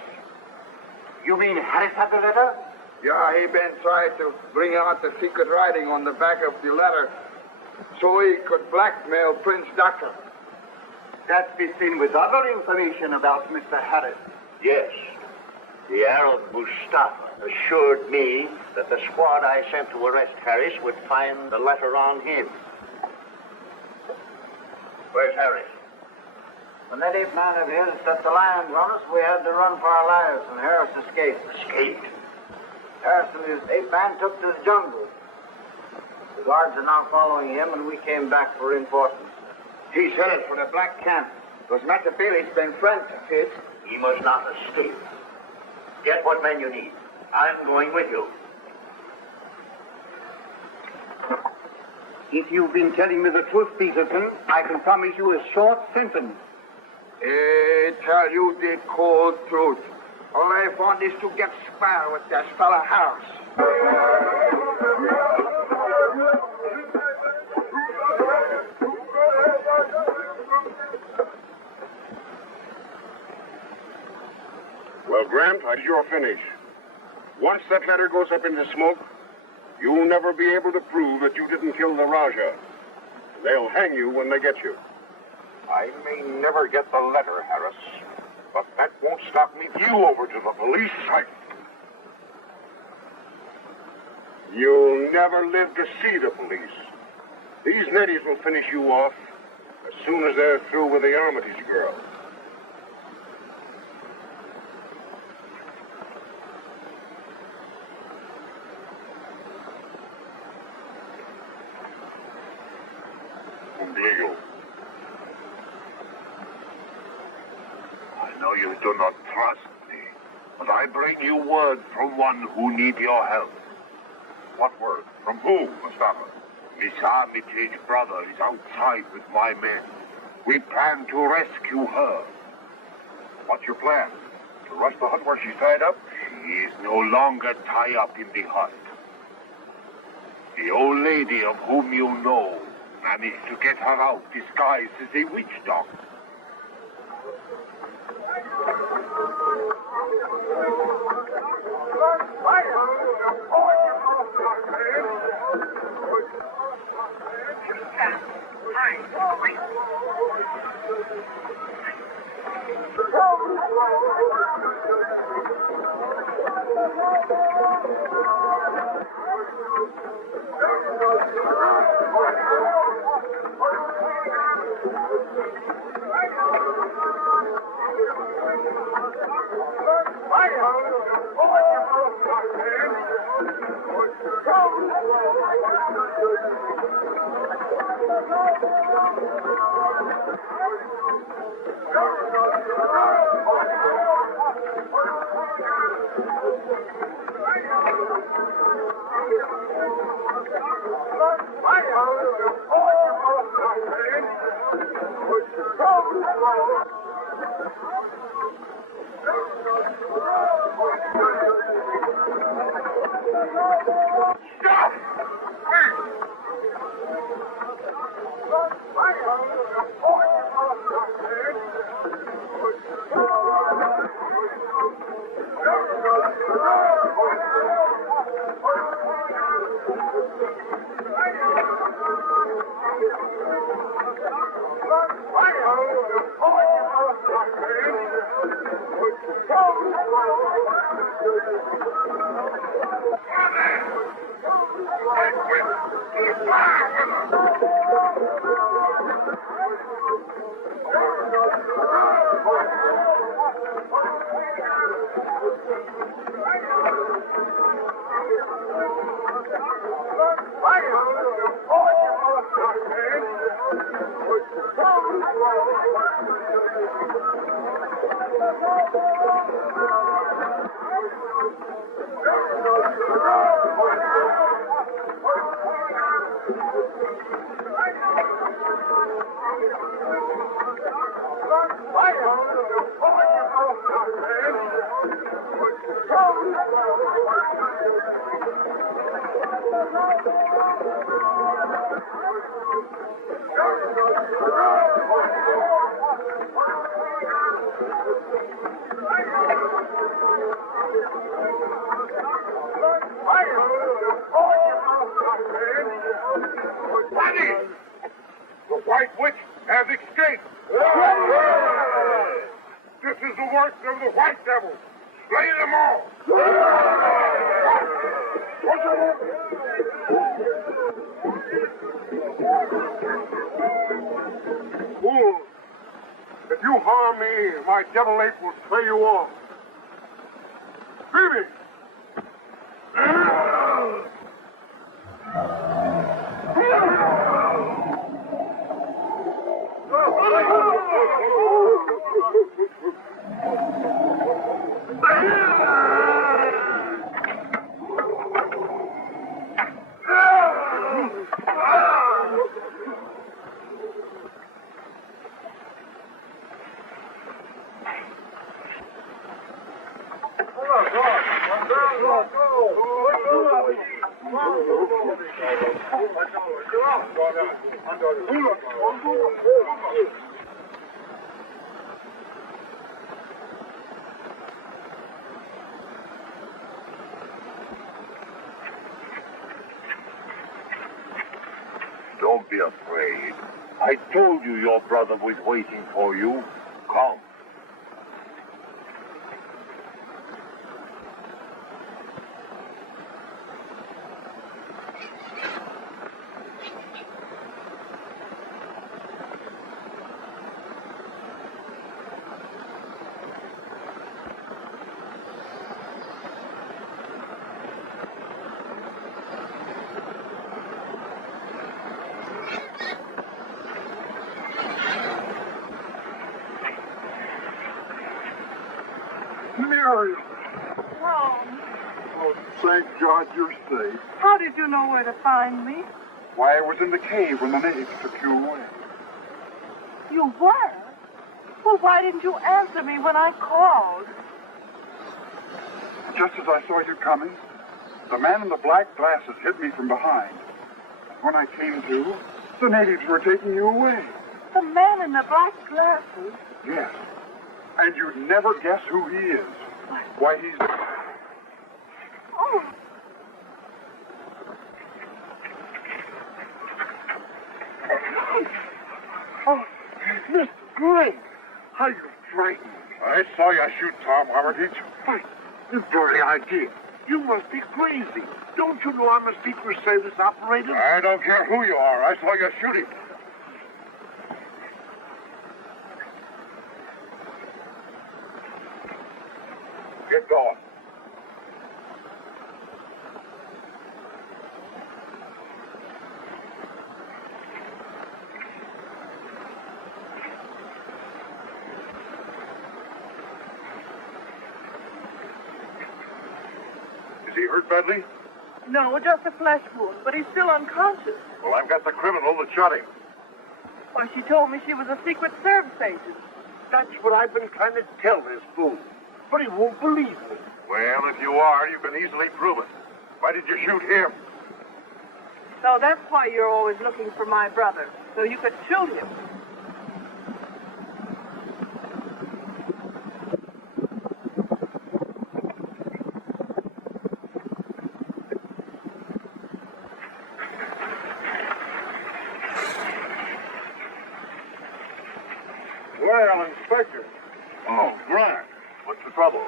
You mean Harris had the letter? Yeah, he been trying to bring out the secret writing on the back of the letter so he could blackmail Prince Daka. That fits in with other information about Mr. Harris. Yes. The Arab Mustafa assured me that the squad I sent to arrest Harris would find the letter on him. Where's Harris? When that ape man of his set the lions on us, we had to run for our lives, and Harris escaped. Escaped? Harris and his ape man took to the jungle. The guards are now following him, and we came back for reinforcements. He's headed for the Black Camp. Those Matabele's been friends of his. He must not escape. Get what men you need. I'm going with you. If you've been telling me the truth, Peterson, I can promise you a short sentence. Tell you the cold truth. All I want is to get square with that fella Harris. Well, Grant, you're finished. Once that letter goes up in the smoke, you'll never be able to prove that you didn't kill the Raja. They'll hang you when they get you. I may never get the letter, Harris, but that won't stop me from you over to the police. You'll never live to see the police. These neddies will finish you off as soon as they're through with the Armitage girl. I know you do not trust me, but I bring you word from one who need your help. What word? From who, Mustafa? Miss Armitage's brother is outside with my men. We plan to rescue her. What's your plan? To rush the hut where she's tied up? She is no longer tied up in the hut. The old lady of whom you know managed to get her out disguised as a witch doctor. Buddy! The White Witch has escaped! This is the work of the White Devil! Slay them all! Fools! If you harm me, my devil ape will slay you all. Phoebe! Don't be afraid. I told you your brother was waiting for you. Come. Miriam! Tom, Oh, thank God you're safe. how did you know where to find me? Why, I was in the cave when the natives took you away. You were? Well, why didn't you answer me when I called? Just as I saw you coming, the man in the black glasses hit me from behind. When I came to, the natives were taking you away. The man in the black glasses? Yes. And you'd never guess who he is. Why, he's... Oh, Oh, Mr. Gray, how you frightened. I saw you shoot Tom Armitage. Why, the very idea. You must be crazy. Don't you know I'm a Secret Service operator? I don't care who you are. I saw you shoot him. Get going. Is he hurt badly? no, just a flesh wound, but he's still unconscious. Well, I've got the criminal that shot him. Why, she told me she was a Secret Service agent. That's what I've been trying to tell this fool. But he won't believe me. Well, if you are, you can easily prove it. Why did you shoot him? So that's why you're always looking for my brother, so you could shoot him. Well, Inspector. Oh, Grant. What's the trouble?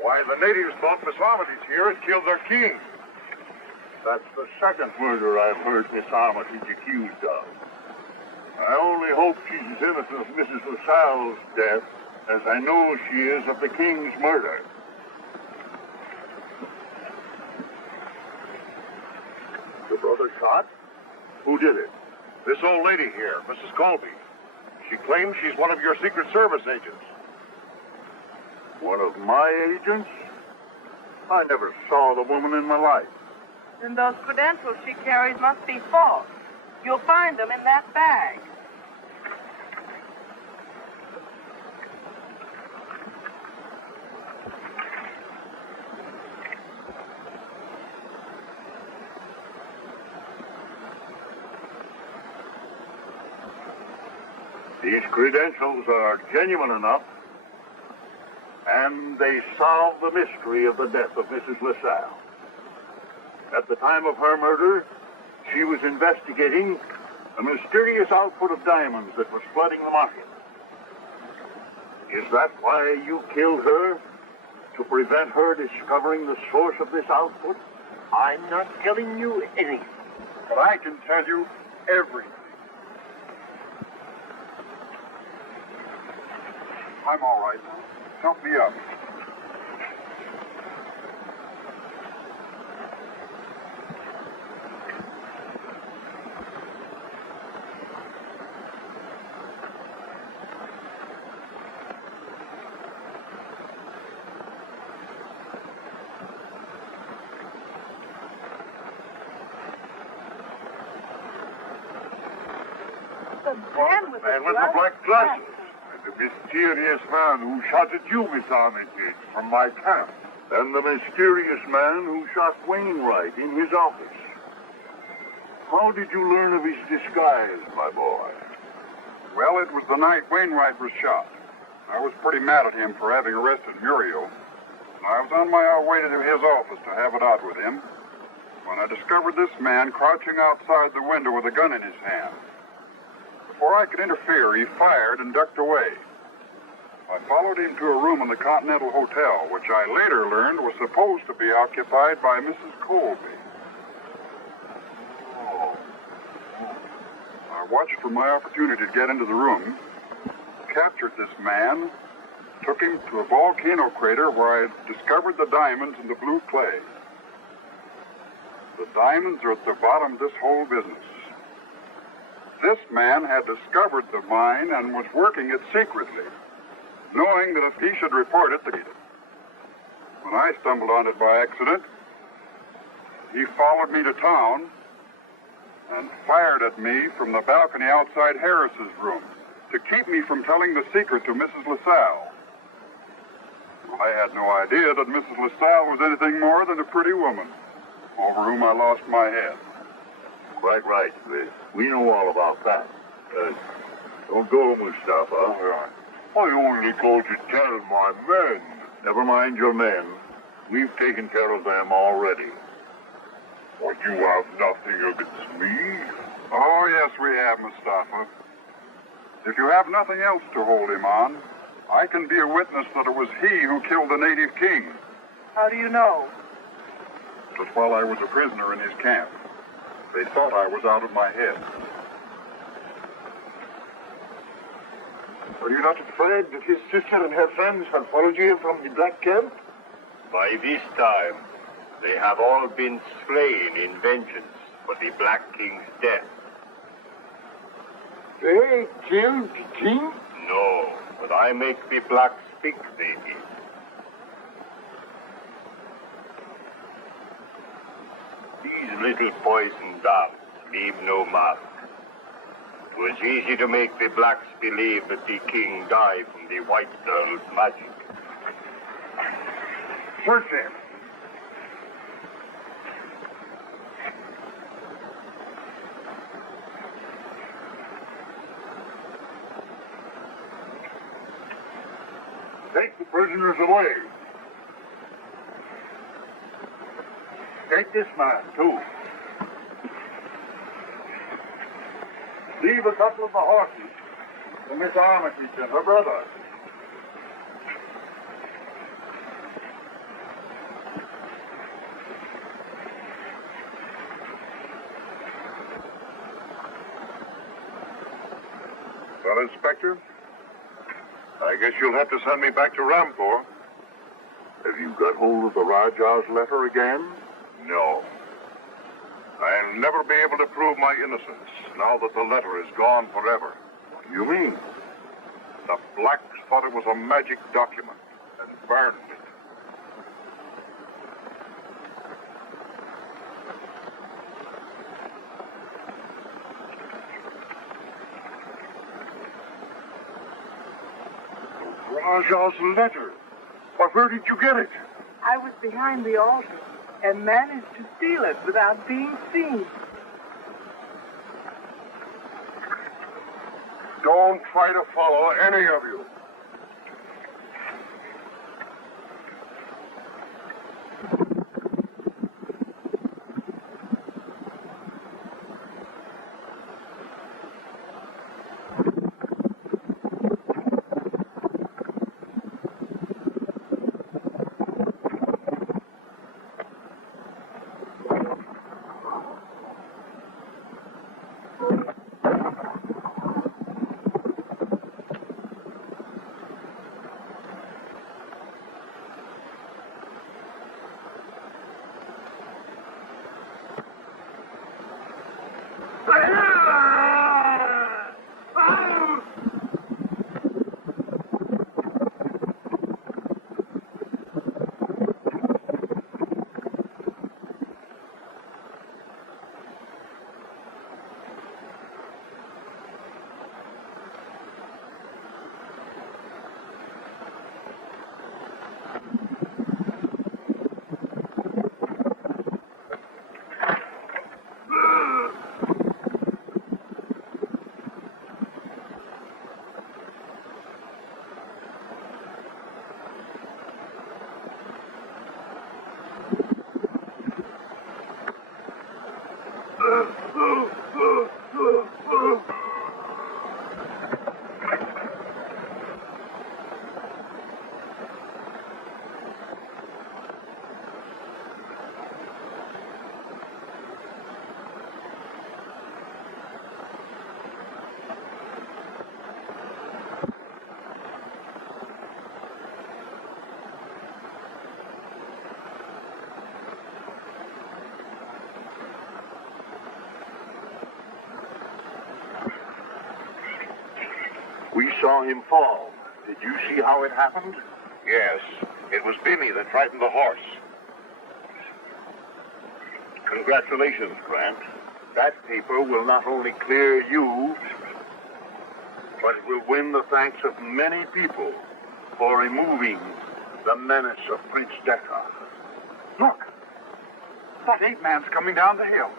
Why, the natives thought Miss Armitage here had killed their king. That's the second murder I've heard Miss Armitage accused of. I only hope she's as innocent of Mrs. LaSalle's death as I know she is of the king's murder. Your brother shot? Who did it? This old lady here, Mrs. Colby. She claims she's one of your Secret Service agents. One of my agents? I never saw the woman in my life. Then those credentials she carries must be false. You'll find them in that bag. These credentials are genuine enough, and they solve the mystery of the death of Mrs. LaSalle. At the time of her murder, she was investigating A mysterious output of diamonds that was flooding the market. Is that why you killed her? To prevent her discovering the source of this output? I'm not telling you anything. But I can tell you everything. I'm all right now. Help me up. The Man with the black glasses. And the mysterious man who shot at you, Miss Armitage, from my camp. And the mysterious man who shot Wainwright in his office. How did you learn of his disguise, my boy? Well, it was the night Wainwright was shot. I was pretty mad at him for having arrested Muriel. I was on my way to his office to have it out with him when I discovered this man crouching outside the window with a gun in his hand. Before I could interfere, he fired and ducked away. I followed him to a room in the Continental Hotel, which I later learned was supposed to be occupied by Mrs. Colby. I watched for my opportunity to get into the room, captured this man, took him to a volcano crater where I discovered the diamonds in the blue clay. The diamonds are at the bottom of this whole business. This man had discovered the mine and was working it secretly, knowing that if he should report it, when I stumbled on it by accident, he followed me to town and fired at me from the balcony outside Harris's room to keep me from telling the secret to Mrs. LaSalle. I had no idea that Mrs. LaSalle was anything more than a pretty woman over whom I lost my head. Quite right, we know all about that. Don't go, Mustafa. All right. I only go to tell my men. Never mind your men. We've taken care of them already. Well, you have nothing against me. Oh, yes, we have, Mustafa. If you have nothing else to hold him on, I can be a witness that it was he who killed the native king. How do you know? Just while I was a prisoner in his camp. They thought I was out of my head. Are you not afraid that his sister and her friends have followed you from the Black Camp? By this time, they have all been slain in vengeance for the Black King's death. They killed the king? No, but I make the blacks speak they did. These little poison doves leave no mark. It was easy to make the blacks believe that the king died from the white girl's magic. Search him. Take the prisoners away. Take this man, too. Leave a couple of the horses to Miss Armitage and her brother. Well, Inspector, I guess you'll have to send me back to Rampur. Have you got hold of the Rajah's letter again? No. I'll never be able to prove my innocence now that the letter is gone forever. What do you mean? The blacks thought it was a magic document and burned it. The Rajah's letter? But where did you get it? I was behind the altar and managed to steal it without being seen. Don't try to follow any of you. We saw him fall. Did you see how it happened? Yes, it was Billy that frightened the horse. Congratulations, Grant. That paper will not only clear you, but it will win the thanks of many people for removing the menace of Prince Decker. Look! That ape-man's coming down the hill.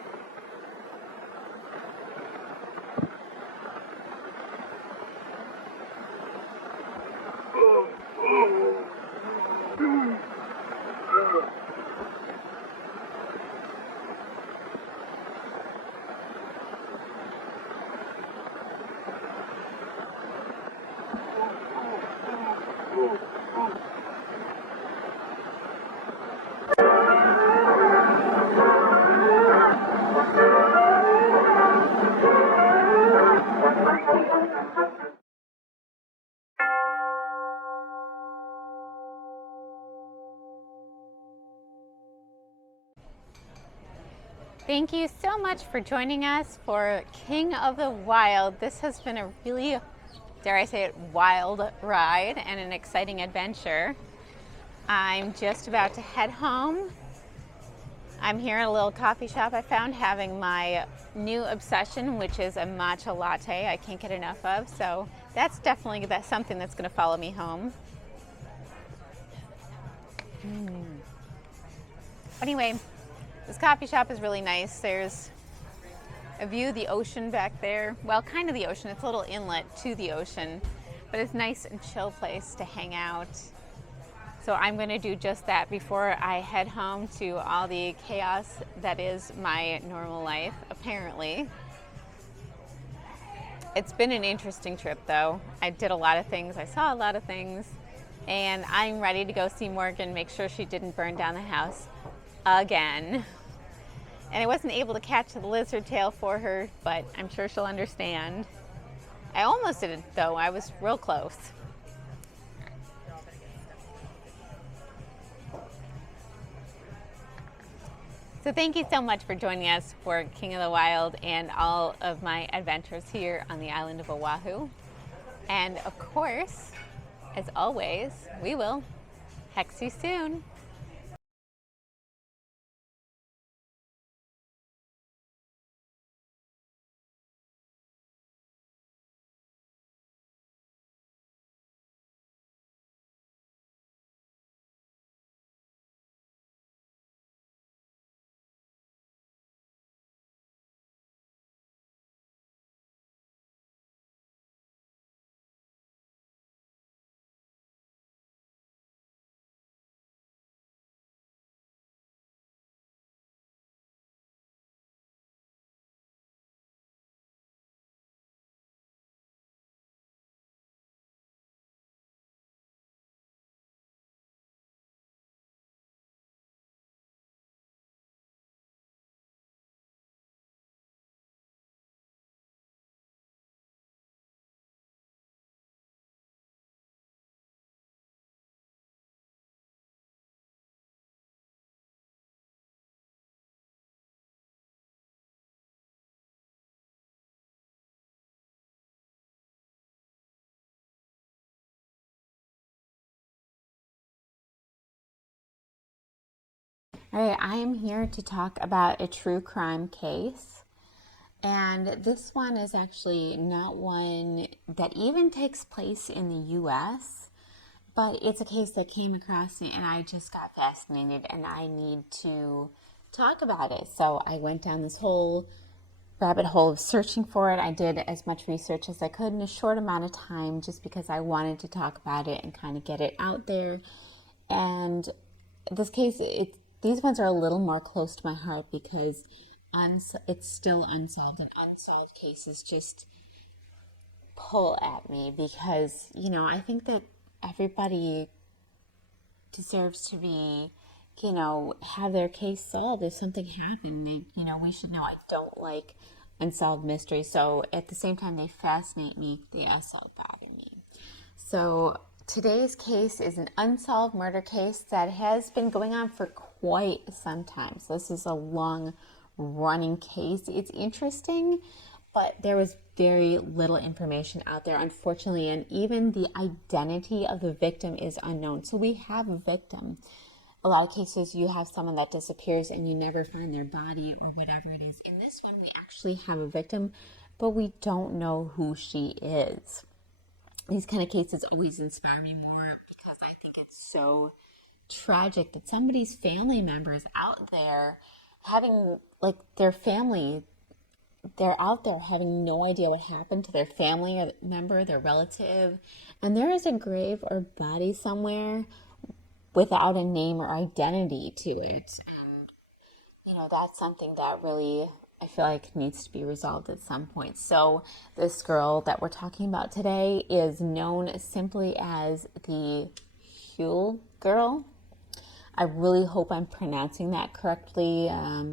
Thank you so much for joining us for King of the Wild. This has been a really, dare I say it, wild ride and an exciting adventure. I'm just about to head home. I'm here at a little coffee shop I found having my new obsession, which is a matcha latte I can't get enough of. So that's definitely something that's going to follow me home. Anyway, this coffee shop is really nice. There's a view of the ocean back there. Well, kind of the ocean. It's a little inlet to the ocean, but it's a nice and chill place to hang out. So I'm going to do just that before I head home to all the chaos that is my normal life, apparently. It's been an interesting trip, though. I did a lot of things. I saw a lot of things. And I'm ready to go see Morgan, make sure she didn't burn down the house again. And I wasn't able to catch the lizard tail for her, but I'm sure she'll understand. I almost did it, though. I was real close. So thank you so much for joining us for King of the Wild and all of my adventures here on the island of Oahu. And of course, as always, we will hex you soon. All right, I am here to talk about a true crime case. And this one is actually not one that even takes place in the US, but it's a case that came across me and I just got fascinated and I need to talk about it. So I went down this whole rabbit hole of searching for it. I did as much research as I could in a short amount of time just because I wanted to talk about it and kind of get it out there. And this case, these ones are a little more close to my heart because it's still unsolved, and unsolved cases just pull at me because, you know, I think that everybody deserves to be, you know, have their case solved. If something happened, we should know. I don't like unsolved mysteries. So at the same time, they fascinate me. They also bother me. So today's case is an unsolved murder case that has been going on for quite some time. So this is a long running case. It's interesting, but there was very little information out there, unfortunately, and even the identity of the victim is unknown. So we have a victim. A lot of cases you have someone that disappears and you never find their body or whatever it is. In this one, we actually have a victim, but we don't know who she is. These kind of cases always inspire me more because I think it's so tragic that somebody's family members out there having, like, their family, they're out there having no idea what happened to their family or member, their relative, and there is a grave or body somewhere without a name or identity to it. And, you know, that's something that really, I feel like, needs to be resolved at some point. So this girl that we're talking about today is known simply as the Huel girl. I really hope I'm pronouncing that correctly,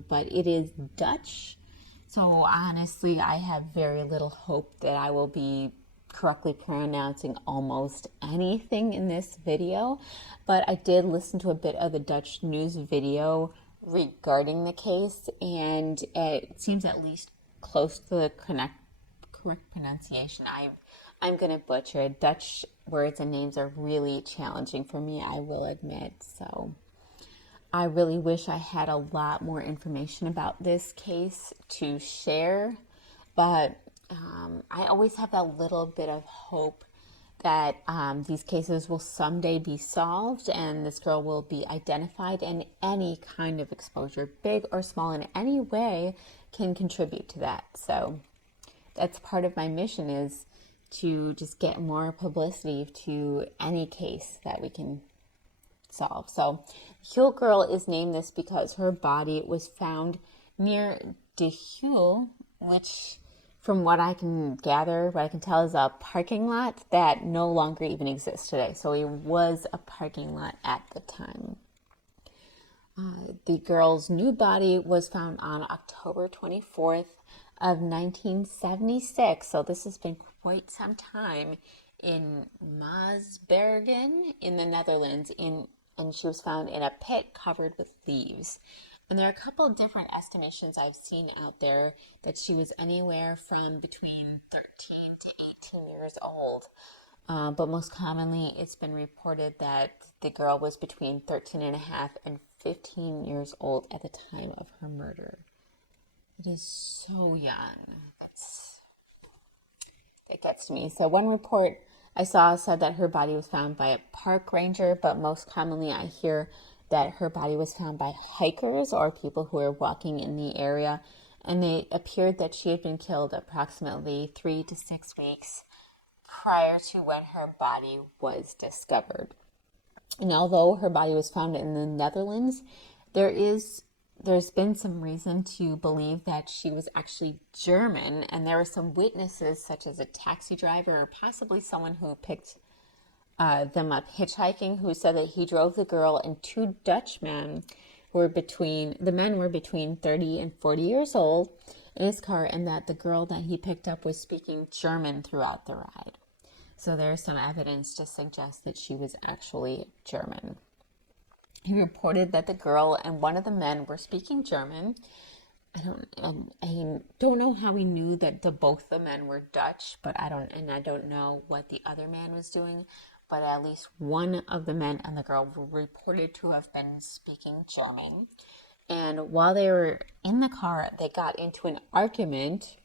but it is Dutch. So honestly, I have very little hope that I will be correctly pronouncing almost anything in this video, but I did listen to a bit of the Dutch news video regarding the case, and it seems at least close to the correct pronunciation. I'm gonna butcher it. Dutch words and names are really challenging for me, I will admit. So I really wish I had a lot more information about this case to share, but I always have that little bit of hope that these cases will someday be solved and this girl will be identified, and any kind of exposure, big or small in any way, can contribute to that. So that's part of my mission, is to just get more publicity to any case that we can solve. So Huel girl is named this because her body was found near De Huel, which, from what I can gather, what I can tell, is a parking lot that no longer even exists today. So it was a parking lot at the time. The girl's new body was found on October 24th of 1976. So this has been quite some time, in Maasbergen in the Netherlands, and she was found in a pit covered with leaves. And there are a couple of different estimations I've seen out there that she was anywhere from between 13 to 18 years old. But most commonly, it's been reported that the girl was between 13 and a half and 15 years old at the time of her murder. It is so young. That gets to me. So one report I saw said that her body was found by a park ranger, but most commonly I hear that her body was found by hikers or people who were walking in the area, and it appeared that she had been killed approximately 3 to 6 weeks prior to when her body was discovered. And although her body was found in the Netherlands, there's been some reason to believe that she was actually German, and there were some witnesses, such as a taxi driver or possibly someone who picked them up hitchhiking, who said that he drove the girl and two Dutch men the men were between 30 and 40 years old in his car, and that the girl that he picked up was speaking German throughout the ride. So there's some evidence to suggest that she was actually German. He reported that the girl and one of the men were speaking German. I don't know how he knew that both the men were Dutch, but I don't know what the other man was doing. But at least one of the men and the girl were reported to have been speaking German. And while they were in the car, they got into an argument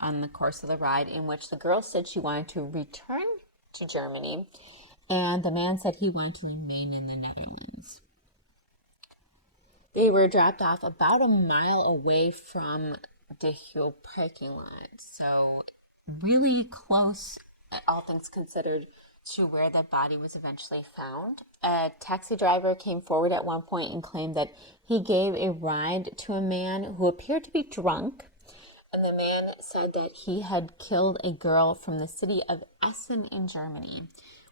on the course of the ride, in which the girl said she wanted to return to Germany, and the man said he wanted to remain in the Netherlands. They were dropped off about a mile away from the Huel parking lot, so really close, all things considered, to where the body was eventually found. A taxi driver came forward at one point and claimed that he gave a ride to a man who appeared to be drunk, and the man said that he had killed a girl from the city of Essen in Germany,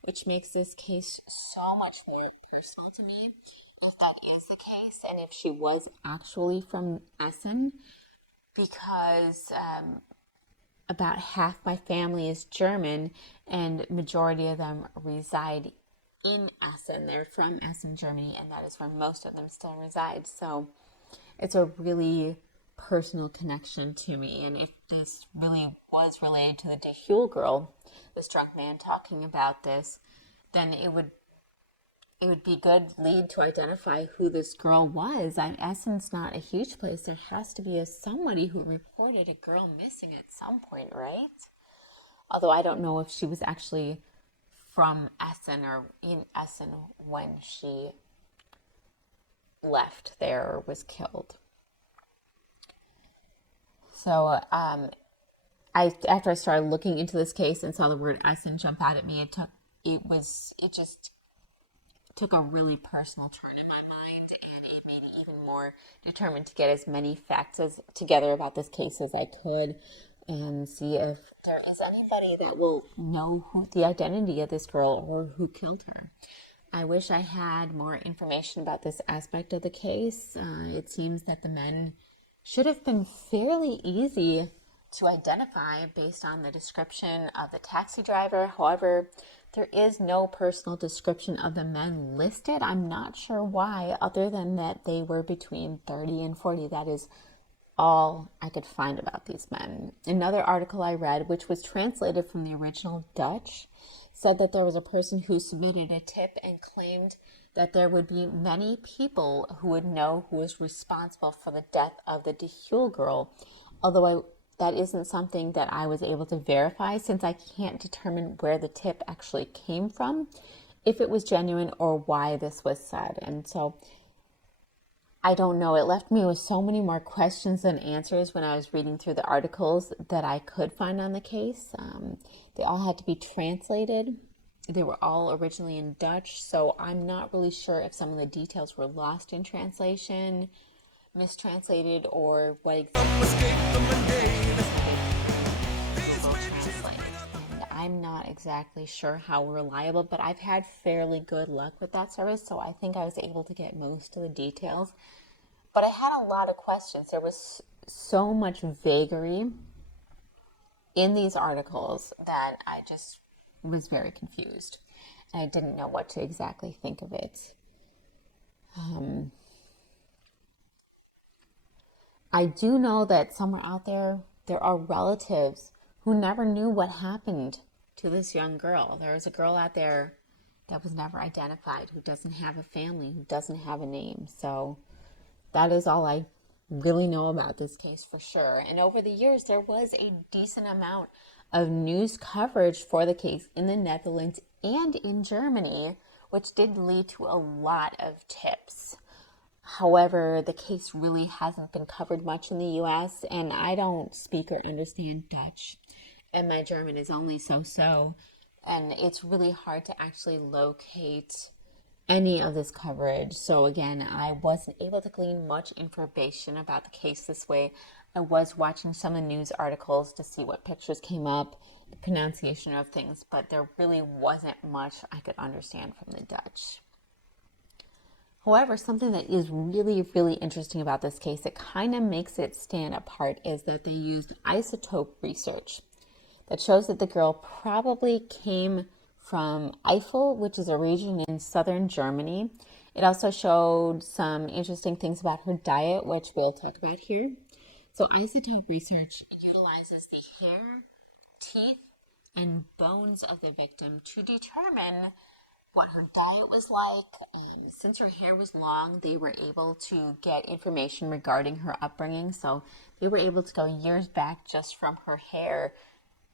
which makes this case so much more personal to me, if that is the case, and if she was actually from Essen, because about half my family is German, and majority of them reside in Essen. They're from Essen, Germany, and that is where most of them still reside. So it's a really personal connection to me. And if this really was related to the DeHule girl, this drunk man talking about this, then it would be good lead to identify who this girl was. Essen's not a huge place. There has to be somebody who reported a girl missing at some point, right? Although I don't know if she was actually from Essen or in Essen when she left there or was killed. So after I started looking into this case and saw the word Essen jump out at me, it just took a really personal turn in my mind, and it made me even more determined to get as many facts together about this case as I could, and see if there is anybody that will know the identity of this girl or who killed her. I wish I had more information about this aspect of the case. It seems that the men should have been fairly easy to identify based on the description of the taxi driver. However, there is no personal description of the men listed. I'm not sure why, other than that they were between 30 and 40. That is all I could find about these men. Another article I read, which was translated from the original Dutch, said that there was a person who submitted a tip and claimed that there would be many people who would know who was responsible for the death of the DeHule girl, although that isn't something that I was able to verify, since I can't determine where the tip actually came from, if it was genuine, or why this was said. And so I don't know. It left me with so many more questions than answers when I was reading through the articles that I could find on the case. They all had to be translated. They were all originally in Dutch, so I'm not really sure if some of the details were lost in translation, mistranslated, or what exactly. And I'm not exactly sure how reliable, but I've had fairly good luck with that service, so I think I was able to get most of the details. But I had a lot of questions. There was so much vagary in these articles that I just was very confused. And I didn't know what to exactly think of it. I do know that somewhere out there are relatives who never knew what happened to this young girl. There is a girl out there that was never identified, who doesn't have a family, who doesn't have a name. So that is all I really know about this case for sure. And over the years, there was a decent amount of news coverage for the case in the Netherlands and in Germany, which did lead to a lot of tips. However, the case really hasn't been covered much in the U.S., and I don't speak or understand Dutch, and my German is only so-so, and it's really hard to actually locate any of this coverage. So again, I wasn't able to glean much information about the case this way. I was watching some of the news articles to see what pictures came up, the pronunciation of things, but there really wasn't much I could understand from the Dutch. However, something that is really, really interesting about this case, it kind of makes it stand apart, is that they used isotope research that shows that the girl probably came from Eifel, which is a region in southern Germany. It also showed some interesting things about her diet, which we'll talk about here. So isotope research utilizes the hair, teeth, and bones of the victim to determine what her diet was like. And since her hair was long, they were able to get information regarding her upbringing. So they were able to go years back just from her hair.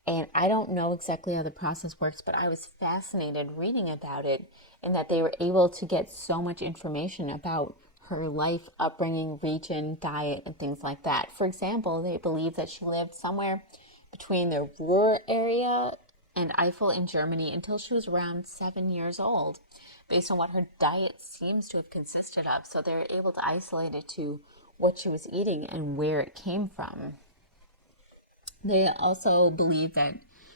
And I don't know exactly how the process works, but I was fascinated reading about it, and that they were able to get so much information about her life, upbringing, region, diet, and things like that. For example, they believe that she lived somewhere between the Ruhr area and Eifel in Germany until she was around 7 years old, based on what her diet seems to have consisted of. So they were able to isolate it to what she was eating and where it came from. They also believe that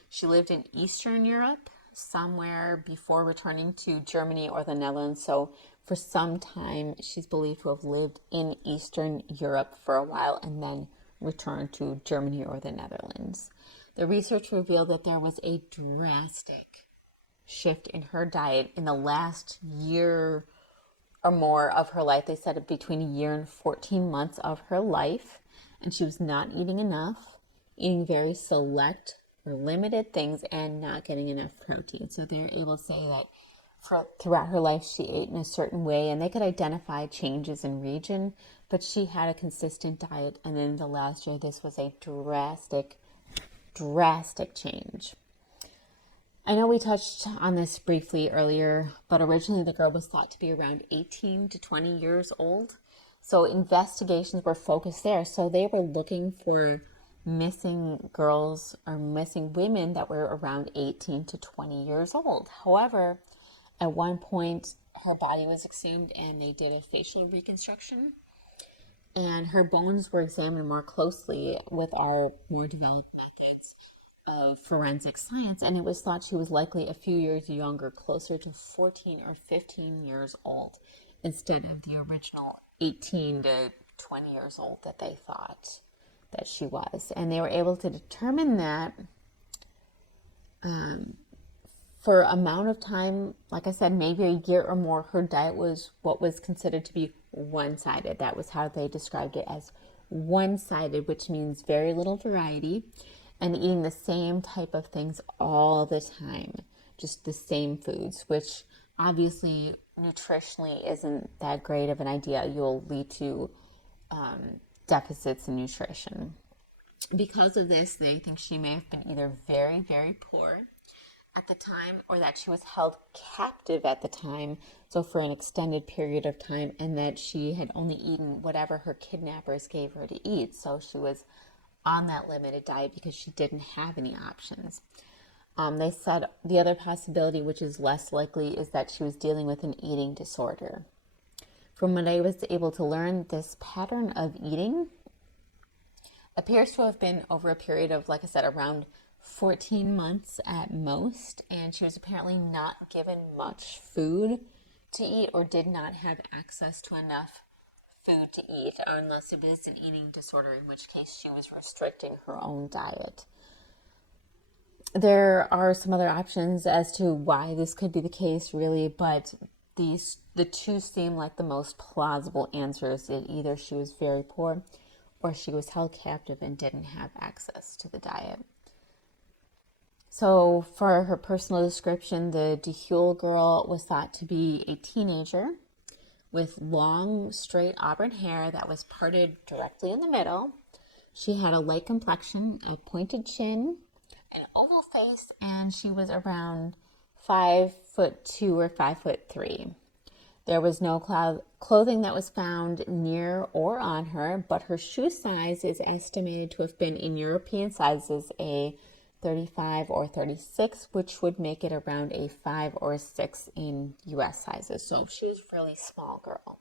she lived in Eastern Europe somewhere before returning to Germany or the Netherlands. So for some time, she's believed to have lived in Eastern Europe for a while and then returned to Germany or the Netherlands. The research revealed that there was a drastic shift in her diet in the last year or more of her life. They said between a year and 14 months of her life. and she was not eating enough, eating very select or limited things, and not getting enough protein. So they're able to say that throughout her life she ate in a certain way, and they could identify changes in region, but she had a consistent diet. And then the last year, this was a drastic change. I know we touched on this briefly earlier, but originally the girl was thought to be around 18 to 20 years old. So investigations were focused there. So they were looking for missing girls or missing women that were around 18 to 20 years old. However, at one point, her body was exhumed and they did a facial reconstruction. And her bones were examined more closely with our more developed methods of forensic science, and it was thought she was likely a few years younger, closer to 14 or 15 years old, instead of the original 18 to 20 years old that they thought that she was. And they were able to determine that for amount of time, like I said, maybe a year or more, her diet was what was considered to be one-sided. That was how they described it, as one-sided, which means very little variety, and eating the same type of things all the time, just the same foods, which obviously nutritionally isn't that great of an idea. You'll lead to deficits in nutrition. Because of this, they think she may have been either very, very poor at the time, or that she was held captive at the time, so for an extended period of time, and that she had only eaten whatever her kidnappers gave her to eat. So she was on that limited diet because she didn't have any options. They said the other possibility, which is less likely, is that she was dealing with an eating disorder. From what I was able to learn, this pattern of eating appears to have been over a period of, like I said, around 14 months at most, and she was apparently not given much food to eat, or did not have access to enough food to eat, unless it was an eating disorder, in which case she was restricting her own diet. There are some other options as to why this could be the case, really, but the two seem like the most plausible answers. That either she was very poor, or she was held captive and didn't have access to the diet. So for her personal description, the DeHule girl was thought to be a teenager with long, straight auburn hair that was parted directly in the middle. She had a light complexion, a pointed chin, an oval face, and she was around 5'2" or 5'3". There was no clothing that was found near or on her, but her shoe size is estimated to have been, in European sizes, a 35 or 36, which would make it around a 5 or 6 in US sizes. So she was a really small girl.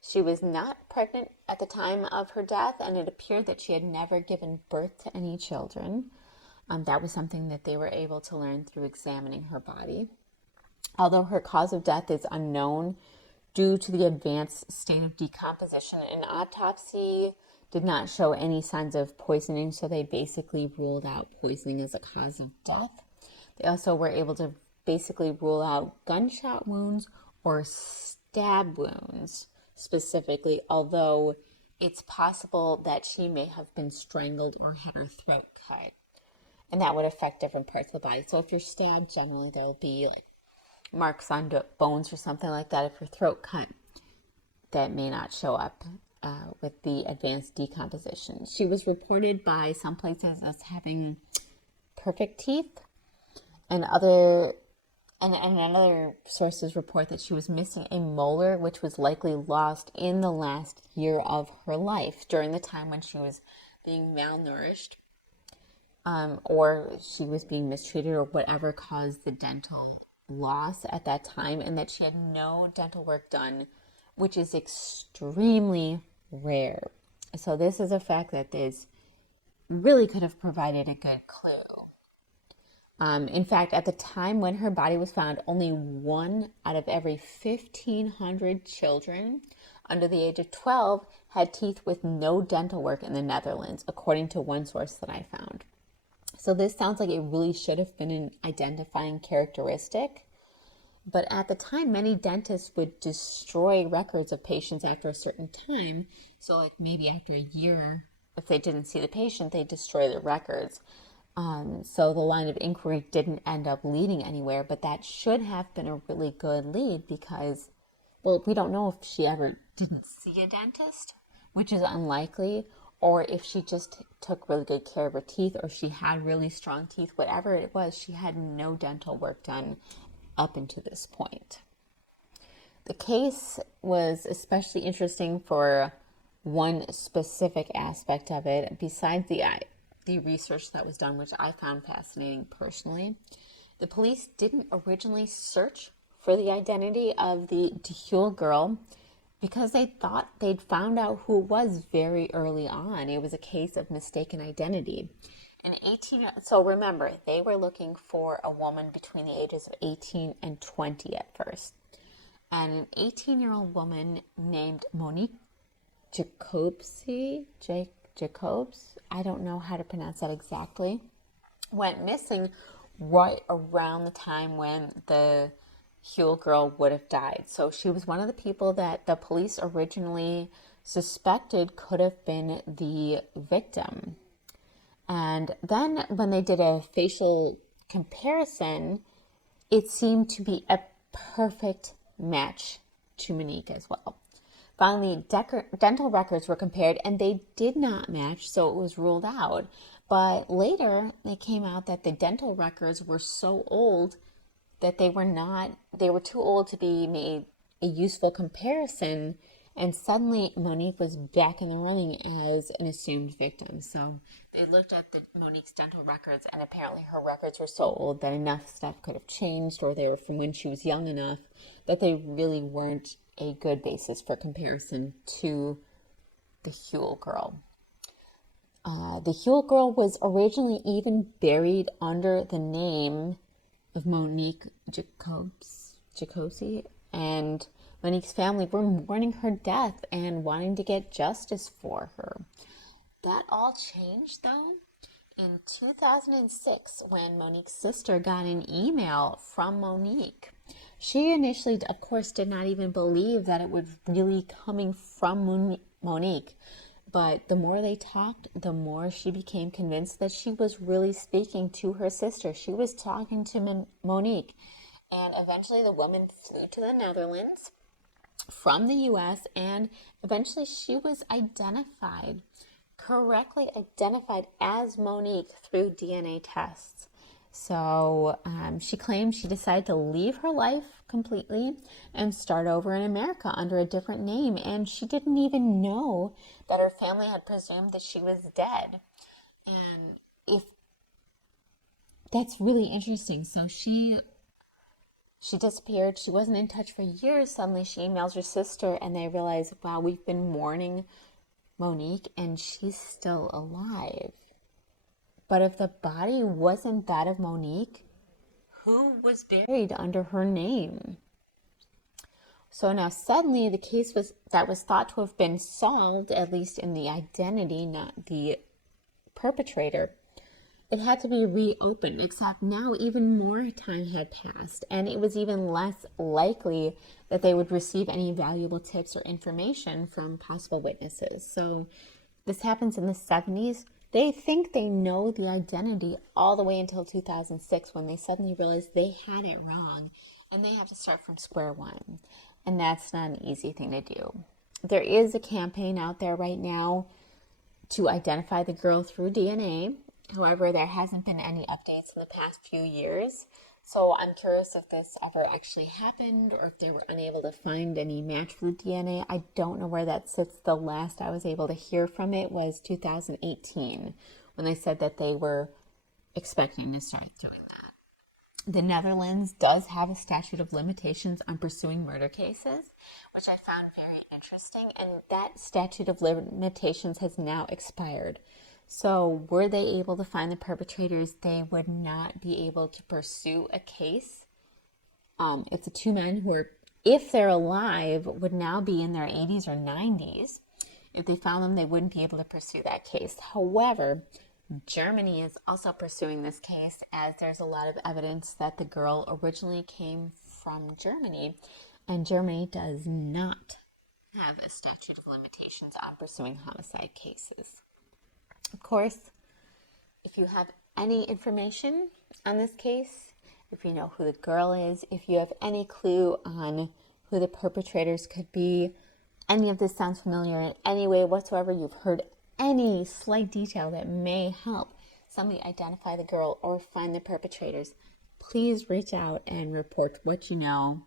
She was not pregnant at the time of her death, and it appeared that she had never given birth to any children. That was something that they were able to learn through examining her body. Although her cause of death is unknown due to the advanced state of decomposition, an autopsy did not show any signs of poisoning, so they basically ruled out poisoning as a cause of death. They also were able to basically rule out gunshot wounds or stab wounds specifically, although it's possible that she may have been strangled or had her throat cut, and that would affect different parts of the body. So if you're stabbed, generally there'll be like marks on bones or something like that. If your throat cut, that may not show up with the advanced decomposition. She was reported by some places as having perfect teeth, and other sources report that she was missing a molar, which was likely lost in the last year of her life during the time when she was being malnourished, or she was being mistreated, or whatever caused the dental loss at that time, and that she had no dental work done, which is extremely rare. So this is a fact that this really could have provided a good clue. In fact, at the time when her body was found, only 1 out of every 1,500 children under the age of 12 had teeth with no dental work in the Netherlands, according to one source that I found. So this sounds like it really should have been an identifying characteristic. But at the time, many dentists would destroy records of patients after a certain time. So like maybe after a year, if they didn't see the patient, they destroy the records. So the line of inquiry didn't end up leading anywhere, but that should have been a really good lead because, well, we don't know if she ever didn't see a dentist, which is unlikely, or if she just took really good care of her teeth, or she had really strong teeth. Whatever it was, she had no dental work done up until this point. The case was especially interesting for one specific aspect of it, besides the research that was done, which I found fascinating personally. The police didn't originally search for the identity of the DeHule girl because they thought they'd found out who it was very early on. It was a case of mistaken identity. So remember, they were looking for a woman between the ages of 18 and 20 at first. And an 18-year-old woman named Monique Jacobs, I don't know how to pronounce that exactly, went missing right around the time when the Huel girl would have died. So she was one of the people that the police originally suspected could have been the victim. And then when they did a facial comparison, it seemed to be a perfect match to Monique as well. Finally, dental records were compared and they did not match, so it was ruled out. But later, it came out that the dental records were so old that they were too old to be made a useful comparison. And suddenly, Monique was back in the running as an assumed victim. So they looked at Monique's dental records, and apparently her records were so old that enough stuff could have changed, or they were from when she was young enough that they really weren't a good basis for comparison to the Huel girl. The Huel girl was originally even buried under the name of Monique Jacobsi, and Monique's family were mourning her death and wanting to get justice for her. That all changed, though, in 2006 when Monique's sister got an email from Monique. She initially, of course, did not even believe that it was really coming from Monique. But the more they talked, the more she became convinced that she was really speaking to her sister. She was talking to Monique. And eventually the woman flew to the Netherlands from the U.S. and eventually she was correctly identified as Monique through DNA tests. So she claimed she decided to leave her life completely and start over in America under a different name. And she didn't even know that her family had presumed that she was dead. And that's really interesting. So she disappeared. She wasn't in touch for years. Suddenly she emails her sister and they realize, wow, we've been mourning Monique and she's still alive. But if the body wasn't that of Monique, who was buried under her name? So now suddenly the case that was thought to have been solved, at least in the identity, not the perpetrator, it had to be reopened, except now even more time had passed, and it was even less likely that they would receive any valuable tips or information from possible witnesses. So this happens in the 70s. They think they know the identity all the way until 2006 when they suddenly realize they had it wrong and they have to start from square one. And that's not an easy thing to do. There is a campaign out there right now to identify the girl through DNA. However, there hasn't been any updates in the past few years. So I'm curious if this ever actually happened or if they were unable to find any match for the DNA. I don't know where that sits. The last I was able to hear from it was 2018 when they said that they were expecting to start doing that. The Netherlands does have a statute of limitations on pursuing murder cases, which I found very interesting. And that statute of limitations has now expired. So were they able to find the perpetrators, they would not be able to pursue a case. It's the two men who are, if they're alive, would now be in their 80s or 90s. If they found them, they wouldn't be able to pursue that case. However, Germany is also pursuing this case as there's a lot of evidence that the girl originally came from Germany, and Germany does not have a statute of limitations on pursuing homicide cases. Of course, if you have any information on this case, if you know who the girl is, if you have any clue on who the perpetrators could be, any of this sounds familiar in any way whatsoever, you've heard any slight detail that may help somebody identify the girl or find the perpetrators, please reach out and report what you know